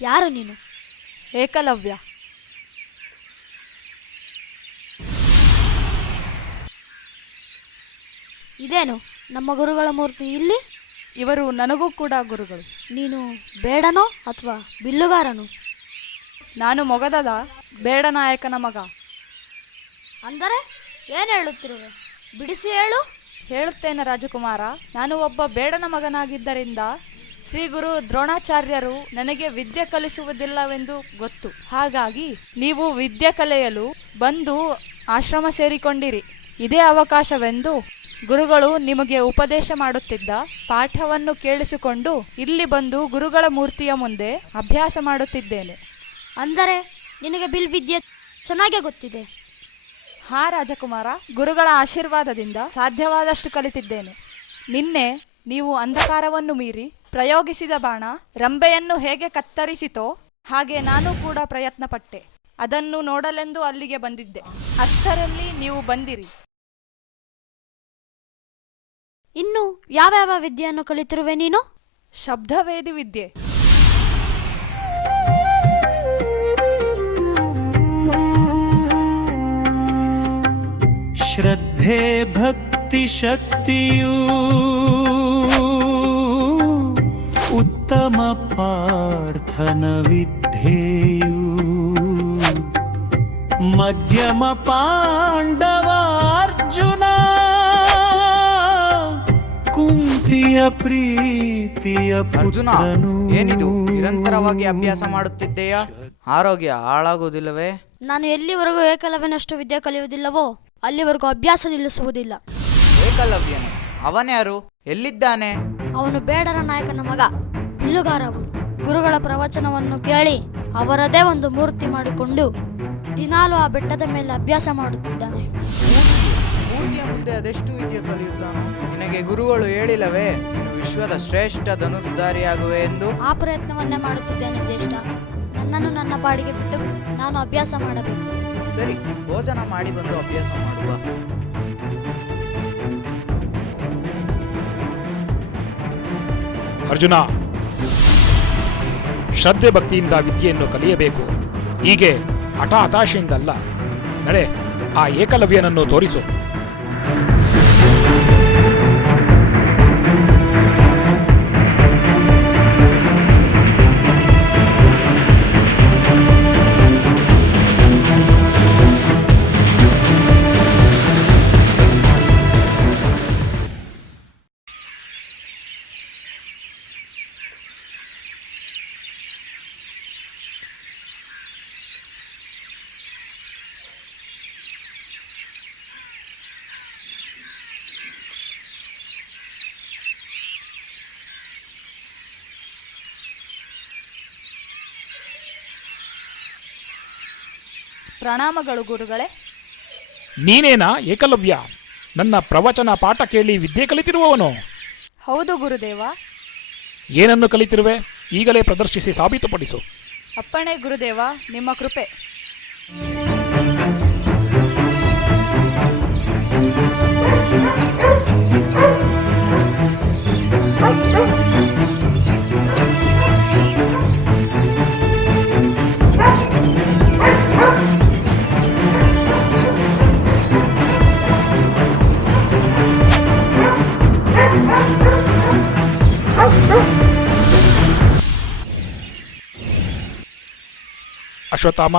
ಯಾರು ನೀನು? ಏಕಲವ್ಯ. ಇದೇನು ನಮ್ಮ ಗುರುಗಳ ಮೂರ್ತಿ ಇಲ್ಲಿ? ಇವರು ನನಗೂ ಕೂಡ ಗುರುಗಳು. ನೀನು ಬೇಡನೋ ಅಥವಾ ಬಿಲ್ಲುಗಾರನು? ನಾನು ಮೊಗದದ ಬೇಡನಾಯಕನ ಮಗ. ಅಂದರೆ ಏನು ಹೇಳುತ್ತಿರುವೆ? ಬಿಡಿಸಿ ಹೇಳು. ಹೇಳುತ್ತೇನೆ ರಾಜಕುಮಾರ. ನಾನು ಒಬ್ಬ ಬೇಡನ ಮಗನಾಗಿದ್ದರಿಂದ ಶ್ರೀ ಗುರು ದ್ರೋಣಾಚಾರ್ಯರು ನನಗೆ ವಿದ್ಯೆ ಕಲಿಸುವುದಿಲ್ಲವೆಂದು ಗೊತ್ತು. ಹಾಗಾಗಿ ನೀವು ವಿದ್ಯೆ ಕಲಿಯಲು ಬಂದು ಆಶ್ರಮ ಸೇರಿಕೊಂಡಿರಿ. ಇದೇ ಅವಕಾಶವೆಂದು ಗುರುಗಳು ನಿಮಗೆ ಉಪದೇಶ ಮಾಡುತ್ತಿದ್ದ ಪಾಠವನ್ನು ಕೇಳಿಸಿಕೊಂಡು ಇಲ್ಲಿ ಬಂದು ಗುರುಗಳ ಮೂರ್ತಿಯ ಮುಂದೆ ಅಭ್ಯಾಸ ಮಾಡುತ್ತಿದ್ದೇನೆ. ಅಂದರೆ ನಿನಗೆ ಬಿಲ್ ವಿದ್ಯೆ ಚೆನ್ನಾಗೇ ಗೊತ್ತಿದೆ. ಹಾ ರಾಜಕುಮಾರ, ಗುರುಗಳ ಆಶೀರ್ವಾದದಿಂದ ಸಾಧ್ಯವಾದಷ್ಟು ಕಲಿತಿದ್ದೇನೆ. ನಿನ್ನೆ ನೀವು ಅಂಧಕಾರವನ್ನು ಮೀರಿ ಪ್ರಯೋಗಿಸಿದ ಬಾಣ ರಂಬೆಯನ್ನು ಹೇಗೆ ಕತ್ತರಿಸಿತೋ ಹಾಗೆ ನಾನು ಕೂಡ ಪ್ರಯತ್ನ ಪಟ್ಟೆ. ಅದನ್ನು ನೋಡಲೆಂದು ಅಲ್ಲಿಗೆ ಬಂದಿದ್ದೆ. ಅಷ್ಟರಲ್ಲಿ ನೀವು ಬಂದಿರಿ. ಇನ್ನು ಯಾವ್ಯಾವ ವಿದ್ಯೆಯನ್ನು ಕಲಿತಿರುವೆ ನೀನು? ಶಬ್ದವೇದಿ ವಿದ್ಯೆ, ಶ್ರದ್ಧೆ ಭಕ್ತಿ ಶಕ್ತಿಯೂ ಉತ್ತಮ ಪಾರ್ಥನ ವಿದ್ಯೆಯೂ ಮಧ್ಯಮ ಪಾಂಡವ ಅರ್ಜುನ ಕುಂತಿಯ ಪ್ರೀತಿಯ ಅರ್ಜುನ, ಪುತ್ರನು. ಏನಿದು ನಿರಂತರವಾಗಿ ಅಭ್ಯಾಸ ಮಾಡುತ್ತಿದ್ದೀಯಾ? ಆರೋಗ್ಯ ಹಾಳಾಗುವುದಿಲ್ಲವೇ? ನಾನು ಎಲ್ಲಿವರೆಗೂ ಏಕಲವ್ಯನಷ್ಟು ವಿದ್ಯೆ ಕಲಿಯುವುದಿಲ್ಲವೋ ಅಲ್ಲಿವರೆಗೂ ಅಭ್ಯಾಸ ನಿಲ್ಲಿಸುವುದಿಲ್ಲ. ಏಕಲವ್ಯನೇ? ಅವನ್ಯಾರು? ಎಲ್ಲಿದ್ದಾನೆ? ಅವನು ಬೇಡರ ನಾಯಕನ ಮಗ, ಬಿಲ್ಲುಗಾರವನು. ಗುರುಗಳ ಪ್ರವಚನವನ್ನು ಕೇಳಿ ಅವರದೇ ಒಂದು ಮೂರ್ತಿ ಮಾಡಿಕೊಂಡು ದಿನಾಲು ಆ ಬೆಟ್ಟದ ಮೇಲೆ ಅಭ್ಯಾಸ ಮಾಡುತ್ತಿದ್ದಾನೆ. ಮೂರ್ತಿಯ ಮುಂದೆ ಅದೆಷ್ಟು ವಿದ್ಯೆ ಕಲಿಯುತ್ತಾನೋ? ನಿನಗೆ ಗುರುಗಳು ಹೇಳಿಲ್ಲವೇ ನೀನು ವಿಶ್ವದ ಶ್ರೇಷ್ಠ ಧನುರ್ಧಾರಿಯಾಗುವೆ ಎಂದು? ಆ ಪ್ರಯತ್ನವನ್ನೇ ಮಾಡುತ್ತಿದ್ದೇನೆ ಜ್ಯೇಷ್ಠ. ನನ್ನನ್ನು ನನ್ನ ಪಾಡಿಗೆ ಬಿಟ್ಟು ನಾನು ಅಭ್ಯಾಸ ಮಾಡಬೇಕು. ಸರಿ, ಭೋಜನ ಮಾಡಿ ಬಂದು ಅಭ್ಯಾಸ ಮಾಡುವ. ಅರ್ಜುನ, ಶ್ರದ್ಧೆ ಭಕ್ತಿಯಿಂದ ವಿದ್ಯೆಯನ್ನು ಕಲಿಯಬೇಕು. ಹೀಗೆ ಹಠಾತಾಶೆಯಿಂದಲ್ಲ. ನಡೆ, ಆ ಏಕಲವ್ಯನನ್ನು ತೋರಿಸು. ಪ್ರಣಾಮಗಳು ಗುರುಗಳೇ. ನೀನೇನಾ ಏಕಲವ್ಯ? ನನ್ನ ಪ್ರವಚನ ಪಾಠ ಕೇಳಿ ವಿದ್ಯೆ ಕಲಿತಿರುವವನು? ಹೌದು ಗುರುದೇವ. ಏನನ್ನು ಕಲಿತಿರುವೆ? ಈಗಲೇ ಪ್ರದರ್ಶಿಸಿ ಸಾಬೀತುಪಡಿಸು. ಅಪ್ಪಣೆ ಗುರುದೇವ, ನಿಮ್ಮ ಕೃಪೆ. ಅಶ್ವತ್ಥಾಮ,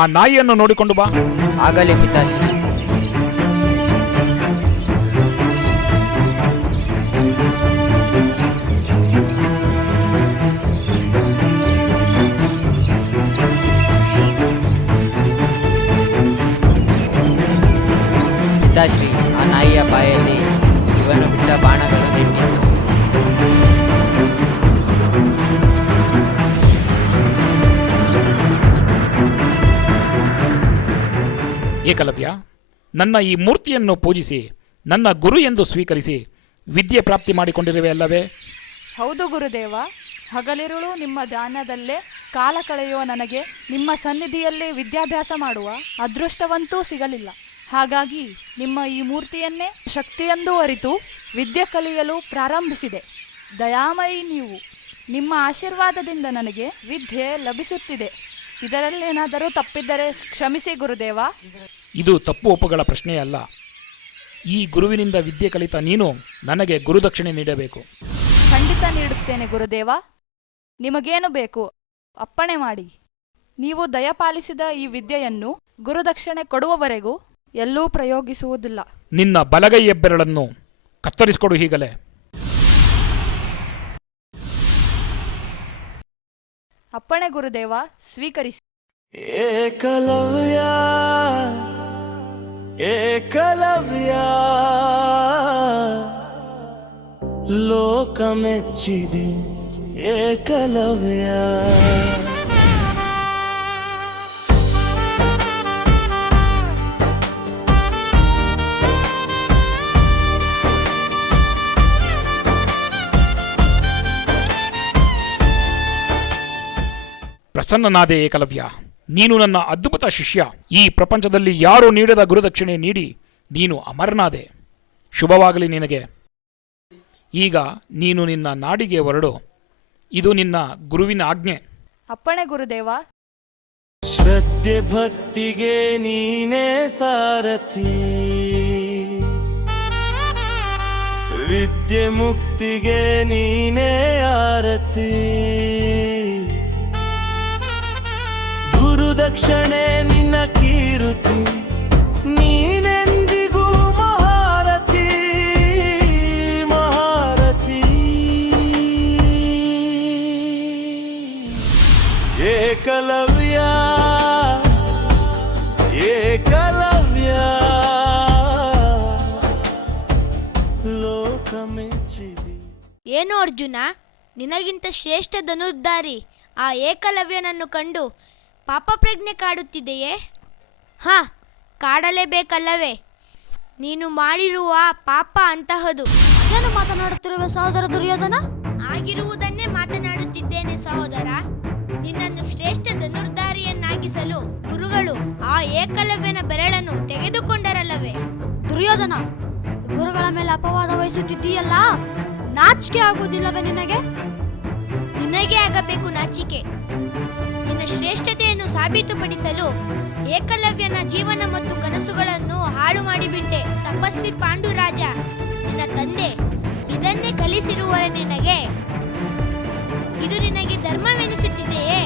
ಆ ನಾಯಿಯನ್ನು ನೋಡಿಕೊಂಡು ಬಾ. ಆಗಲಿ ಪಿತಾಶ್ರೀ. ಪಿತಾಶ್ರೀ, ಆ ನಾಯಿಯ ಬಾಯಲ್ಲಿ ಇವನು ಬಿಟ್ಟ ಬಾಣಗಳು ನೆಟ್ಟಿತ್ತು. ಏಕಲವ್ಯ, ನನ್ನ ಈ ಮೂರ್ತಿಯನ್ನು ಪೂಜಿಸಿ ನನ್ನ ಗುರು ಎಂದು ಸ್ವೀಕರಿಸಿ ವಿದ್ಯೆ ಪ್ರಾಪ್ತಿ ಮಾಡಿಕೊಂಡಿರುವೆ ಅಲ್ಲವೇ? ಹೌದು ಗುರುದೇವ. ಹಗಲಿರುಳು ನಿಮ್ಮ ಧ್ಯಾನದಲ್ಲೇ ಕಾಲ ಕಳೆಯುವ ನನಗೆ ನಿಮ್ಮ ಸನ್ನಿಧಿಯಲ್ಲೇ ವಿದ್ಯಾಭ್ಯಾಸ ಮಾಡುವ ಅದೃಷ್ಟವಂತೂ ಸಿಗಲಿಲ್ಲ. ಹಾಗಾಗಿ ನಿಮ್ಮ ಈ ಮೂರ್ತಿಯನ್ನೇ ಶಕ್ತಿಯೆಂದು ಅರಿತು ವಿದ್ಯೆ ಕಲಿಯಲು ಪ್ರಾರಂಭಿಸಿದೆ. ದಯಾಮಯಿ ನೀವು. ನಿಮ್ಮ ಆಶೀರ್ವಾದದಿಂದ ನನಗೆ ವಿದ್ಯೆ ಲಭಿಸುತ್ತಿದೆ. ಇದರಲ್ಲೇನಾದರೂ ತಪ್ಪಿದ್ದರೆ ಕ್ಷಮಿಸಿ ಗುರುದೇವ. ಇದು ತಪ್ಪು ಒಪ್ಪುಗಳ ಪ್ರಶ್ನೆಯಲ್ಲ. ಈ ಗುರುವಿನಿಂದ ವಿದ್ಯೆ ಕಲಿತ ನೀನು ನನಗೆ ಗುರುದಕ್ಷಿಣೆ ನೀಡಬೇಕು. ಖಂಡಿತ ನೀಡುತ್ತೇನೆ ಗುರುದೇವ. ನಿಮಗೇನು ಬೇಕು ಅಪ್ಪಣೆ ಮಾಡಿ. ನೀವು ದಯಪಾಲಿಸಿದ ಈ ವಿದ್ಯೆಯನ್ನು ಗುರುದಕ್ಷಿಣೆ ಕೊಡುವವರೆಗೂ ಎಲ್ಲೂ ಪ್ರಯೋಗಿಸುವುದಿಲ್ಲ. ನಿನ್ನ ಬಲಗೈ ಹೆಬ್ಬೆರಳನ್ನು ಕತ್ತರಿಸಿಕೊಡು ಹೀಗಲೇ. ಅಪ್ಪಣೆ ಗುರುದೇವ, ಸ್ವೀಕರಿಸಿ. ಏಕಲವ್ಯ ಏಕಲವ್ಯ ಲೋಕ ಮೆಚ್ಚಿದೆ ಏಕಲವ್ಯ. ಪ್ರಸನ್ನನಾದೆ ಏಕಲವ್ಯ. ನೀನು ನನ್ನ ಅದ್ಭುತ ಶಿಷ್ಯ. ಈ ಪ್ರಪಂಚದಲ್ಲಿ ಯಾರೂ ನೀಡದ ಗುರುದಕ್ಷಿಣೆ ನೀಡಿ ನೀನು ಅಮರನಾದೆ. ಶುಭವಾಗಲಿ ನಿನಗೆ. ಈಗ ನೀನು ನಿನ್ನ ನಾಡಿಗೆ ಹೊರಡು. ಇದು ನಿನ್ನ ಗುರುವಿನ ಆಜ್ಞೆ. ಅಪ್ಪಣೆ ಗುರುದೇವ. ಶ್ರದ್ಧೆ ಭಕ್ತಿಗೆ ನೀನೇ ಸಾರಥಿ, ವಿದ್ಯೆ ಮುಕ್ತಿಗೆ ನೀನೇ ಆರತಿ. ಗುರುದಕ್ಷಿಣೆ ನಿನ್ನ ಕೀರುತಿ, ನೀನೆಂದಿಗೂ ಮಹಾರಥಿ ಮಹಾರಥಿ. ಏಕಲವ್ಯ ಏಕಲವ್ಯ ಲೋಕ ಮೆಚ್ಚಿದೆ. ಏನು ಅರ್ಜುನ, ನಿನಗಿಂತ ಶ್ರೇಷ್ಠ ಧನುರ್ಧಾರಿ ಆ ಏಕಲವ್ಯನನ್ನು ಕಂಡು ಪಾಪ ಪ್ರಜ್ಞೆ ಕಾಡುತ್ತಿದೆಯೇ? ಕಾಡಲೇಬೇಕಲ್ಲವೇ? ನೀನು ಮಾಡಿರುವ ಪಾಪ ಅಂತಹದು. ಏನು ಮಾತನಾಡುತ್ತಿರುವ ಸಹೋದರ ದುರ್ಯೋಧನ? ಆಗಿರುವುದನ್ನೇ ಮಾತನಾಡುತ್ತಿದ್ದೇನೆ ಸಹೋದರ. ನಿನ್ನನ್ನು ಶ್ರೇಷ್ಠ ಧನುರ್ಧಾರಿಯನ್ನಾಗಿಸಲು ಗುರುಗಳು ಆ ಏಕಲವ್ಯನ ಬೆರಳನ್ನು ತೆಗೆದುಕೊಂಡರಲ್ಲವೇ? ದುರ್ಯೋಧನ, ಗುರುಗಳ ಮೇಲೆ ಅಪವಾದ ವಹಿಸುತ್ತಿದ್ದೀಯಲ್ಲ, ನಾಚಿಕೆ ಆಗುವುದಿಲ್ಲವೇ ನಿನಗೆ? ನಿನಗೆ ಆಗಬೇಕು ನಾಚಿಕೆ. ನಿನ್ನ ಶ್ರೇಷ್ಠತೆಯನ್ನು ಸಾಬೀತುಪಡಿಸಲು ಏಕಲವ್ಯನ ಜೀವನ ಮತ್ತು ಕನಸುಗಳನ್ನು ಹಾಳು ಮಾಡಿಬಿಟ್ಟೆ. ತಪಸ್ವಿ ಪಾಂಡುರಾಜ, ನಿನ್ನ ತಂದೆ ಇದನ್ನೇ ಕಲಿಸಿರುವರೆ ನಿನಗೆ. ಇದು ನಿನಗೆ ಧರ್ಮವೆನಿಸುತ್ತಿದೆಯೇ?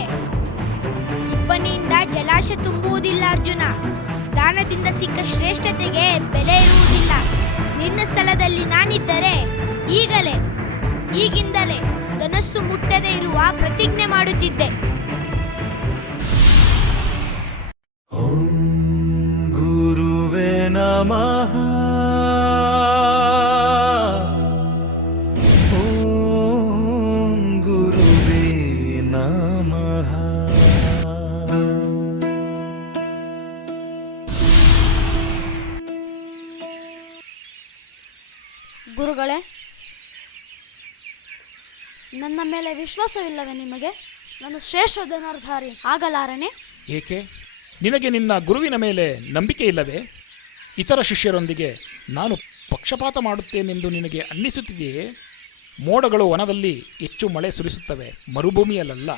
ಇಬ್ಬನಿಯಿಂದ ಜಲಾಶ ತುಂಬುವುದಿಲ್ಲ ಅರ್ಜುನ. ದಾನದಿಂದ ಸಿಕ್ಕ ಶ್ರೇಷ್ಠತೆಗೆ ಬೆಲೆ ಇರುವುದಿಲ್ಲ. ನಿನ್ನ ಸ್ಥಳದಲ್ಲಿ ನಾನಿದ್ದರೆ ಈಗಿಂದಲೇ ಧನಸ್ಸು ಮುಟ್ಟದೇ ಇರುವ ಪ್ರತಿಜ್ಞೆ ಮಾಡುತ್ತಿದ್ದೆ. ಓಂ ಗುರುವೇ ನಮಃ. ಓಂ ಗುರುವೇ ನಮಃ. ಗುರುಗಳೇ, ನನ್ನ ಮೇಲೆ ವಿಶ್ವಾಸವಿಲ್ಲವೇ ನಿಮಗೆ? ನಾನು ಶ್ರೇಷ್ಠ ಧನುರ್ಧಾರಿ ಆಗಲಾರನೆ? ಏಕೆ? ನಿನಗೆ ನಿನ್ನ ಗುರುವಿನ ಮೇಲೆ ನಂಬಿಕೆ ಇಲ್ಲವೇ? ಇತರ ಶಿಷ್ಯರೊಂದಿಗೆ ನಾನು ಪಕ್ಷಪಾತ ಮಾಡುತ್ತೇನೆಂದು ನಿನಗೆ ಅನ್ನಿಸುತ್ತಿದೆಯೇ? ಮೋಡಗಳು ವನದಲ್ಲಿ ಹೆಚ್ಚು ಮಳೆ ಸುರಿಸುತ್ತವೆ, ಮರುಭೂಮಿಯಲ್ಲ.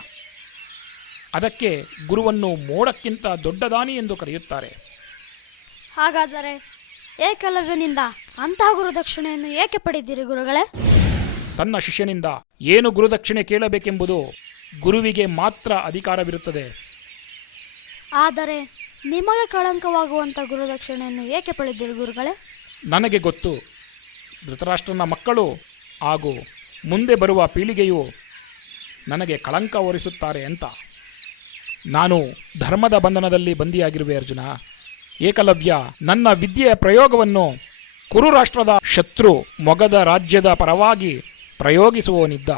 ಅದಕ್ಕೆ ಗುರುವನ್ನು ಮೋಡಕ್ಕಿಂತ ದೊಡ್ಡ ದಾನಿ ಎಂದು ಕರೆಯುತ್ತಾರೆ. ಹಾಗಾದರೆ ಏಕಲವ್ಯನಿಂದ ಅಂತಹ ಗುರುದಕ್ಷಿಣೆಯನ್ನು ಏಕೆ ಪಡೆದಿರಿ ಗುರುಗಳೇ? ತನ್ನ ಶಿಷ್ಯನಿಂದ ಏನು ಗುರುದಕ್ಷಿಣೆ ಕೇಳಬೇಕೆಂಬುದು ಗುರುವಿಗೆ ಮಾತ್ರ ಅಧಿಕಾರವಿರುತ್ತದೆ. ಆದರೆ ನಿಮಗೆ ಕಳಂಕವಾಗುವಂಥ ಗುರುದಕ್ಷಿಣೆಯನ್ನು ಏಕೆ ಪಡೆದಿರಿ ಗುರುಗಳೇ? ನನಗೆ ಗೊತ್ತು, ಧೃತರಾಷ್ಟ್ರನ ಮಕ್ಕಳು ಹಾಗೂ ಮುಂದೆ ಬರುವ ಪೀಳಿಗೆಯು ನನಗೆ ಕಳಂಕ ಹೊರಿಸುತ್ತಾರೆ ಅಂತ. ನಾನು ಧರ್ಮದ ಬಂಧನದಲ್ಲಿ ಬಂದಿಯಾಗಿರುವೆ ಅರ್ಜುನ. ಏಕಲವ್ಯ ನನ್ನ ವಿದ್ಯೆಯ ಪ್ರಯೋಗವನ್ನು ಕುರುರಾಷ್ಟ್ರದ ಶತ್ರು ಮೊಗದ ರಾಜ್ಯದ ಪರವಾಗಿ ಪ್ರಯೋಗಿಸುವವನಿದ್ದ.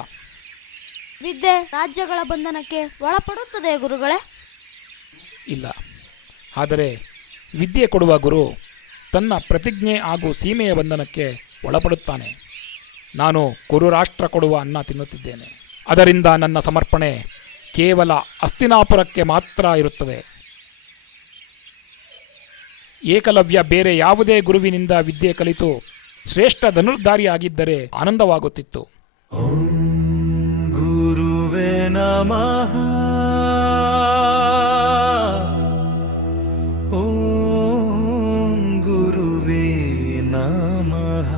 ವಿದ್ಯೆ ರಾಜ್ಯಗಳ ಬಂಧನಕ್ಕೆ ಒಳಪಡುತ್ತದೆ ಗುರುಗಳೇ? ಇಲ್ಲ, ಆದರೆ ವಿದ್ಯೆ ಕೊಡುವ ಗುರು ತನ್ನ ಪ್ರತಿಜ್ಞೆ ಹಾಗೂ ಸೀಮೆಯ ಬಂಧನಕ್ಕೆ ಒಳಪಡುತ್ತಾನೆ. ನಾನು ಕುರುರಾಷ್ಟ್ರ ಕೊಡುವ ಅನ್ನ ತಿನ್ನುತ್ತಿದ್ದೇನೆ. ಅದರಿಂದ ನನ್ನ ಸಮರ್ಪಣೆ ಕೇವಲ ಹಸ್ತಿನಾಪುರಕ್ಕೆ ಮಾತ್ರ ಇರುತ್ತದೆ. ಏಕಲವ್ಯ ಬೇರೆ ಯಾವುದೇ ಗುರುವಿನಿಂದ ವಿದ್ಯೆ ಕಲಿತು ಶ್ರೇಷ್ಠ ಧನುರ್ಧಾರಿಯಾಗಿದ್ದರೆ ಆನಂದವಾಗುತ್ತಿತ್ತು. ಓಂ ಗುರುವೇ ನಮಃ. ಓಂ ಗುರುವೇ ನಮಃ.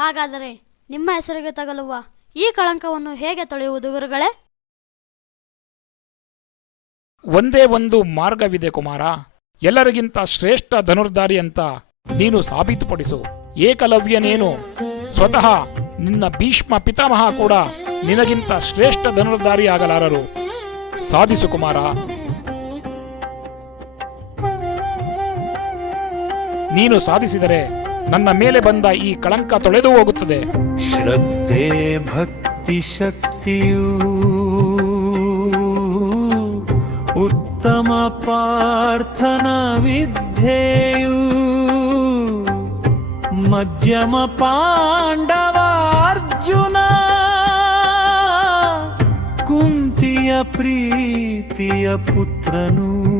ಹಾಗಾದರೆ ನಿಮ್ಮ ಹೆಸರಿಗೆ ತಗಲುವ ಈ ಕಳಂಕವನ್ನು ಹೇಗೆ ತೊಳೆಯುವುದು ಗುರುಗಳೇ? ಒಂದೇ ಒಂದು ಮಾರ್ಗವಿದೆ ಕುಮಾರ. ಎಲ್ಲರಿಗಿಂತ ಶ್ರೇಷ್ಠ ಧನುರ್ಧಾರಿ ಅಂತ ನೀನು ಸಾಬೀತುಪಡಿಸು. ಏಕಲವ್ಯನೇನು ಸ್ವತಃ ನಿನ್ನ ಭೀಷ್ಮ ಪಿತಾಮಹ ಕೂಡ ನಿನಗಿಂತ ಶ್ರೇಷ್ಠ ಧನುರ್ಧಾರಿಯಾಗಲಾರರು. ಸಾಧಿಸು ಕುಮಾರ. ನೀನು ಸಾಧಿಸಿದರೆ ನನ್ನ ಮೇಲೆ ಬಂದ ಈ ಕಳಂಕ ತೊಳೆದು ಹೋಗುತ್ತದೆ. ಶ್ರದ್ಧೆ ಭಕ್ತಿ ಶಕ್ತಿಯೂ ಉತ್ತಮ ಪಾರ್ಥನ ವಿದ್ಯೆಯೂ ಮಧ್ಯಮ ಪಾಂಡವಾರ್ಜುನ ಕುಂತಿಯ ಪ್ರೀತಿಯ ಪುತ್ರನು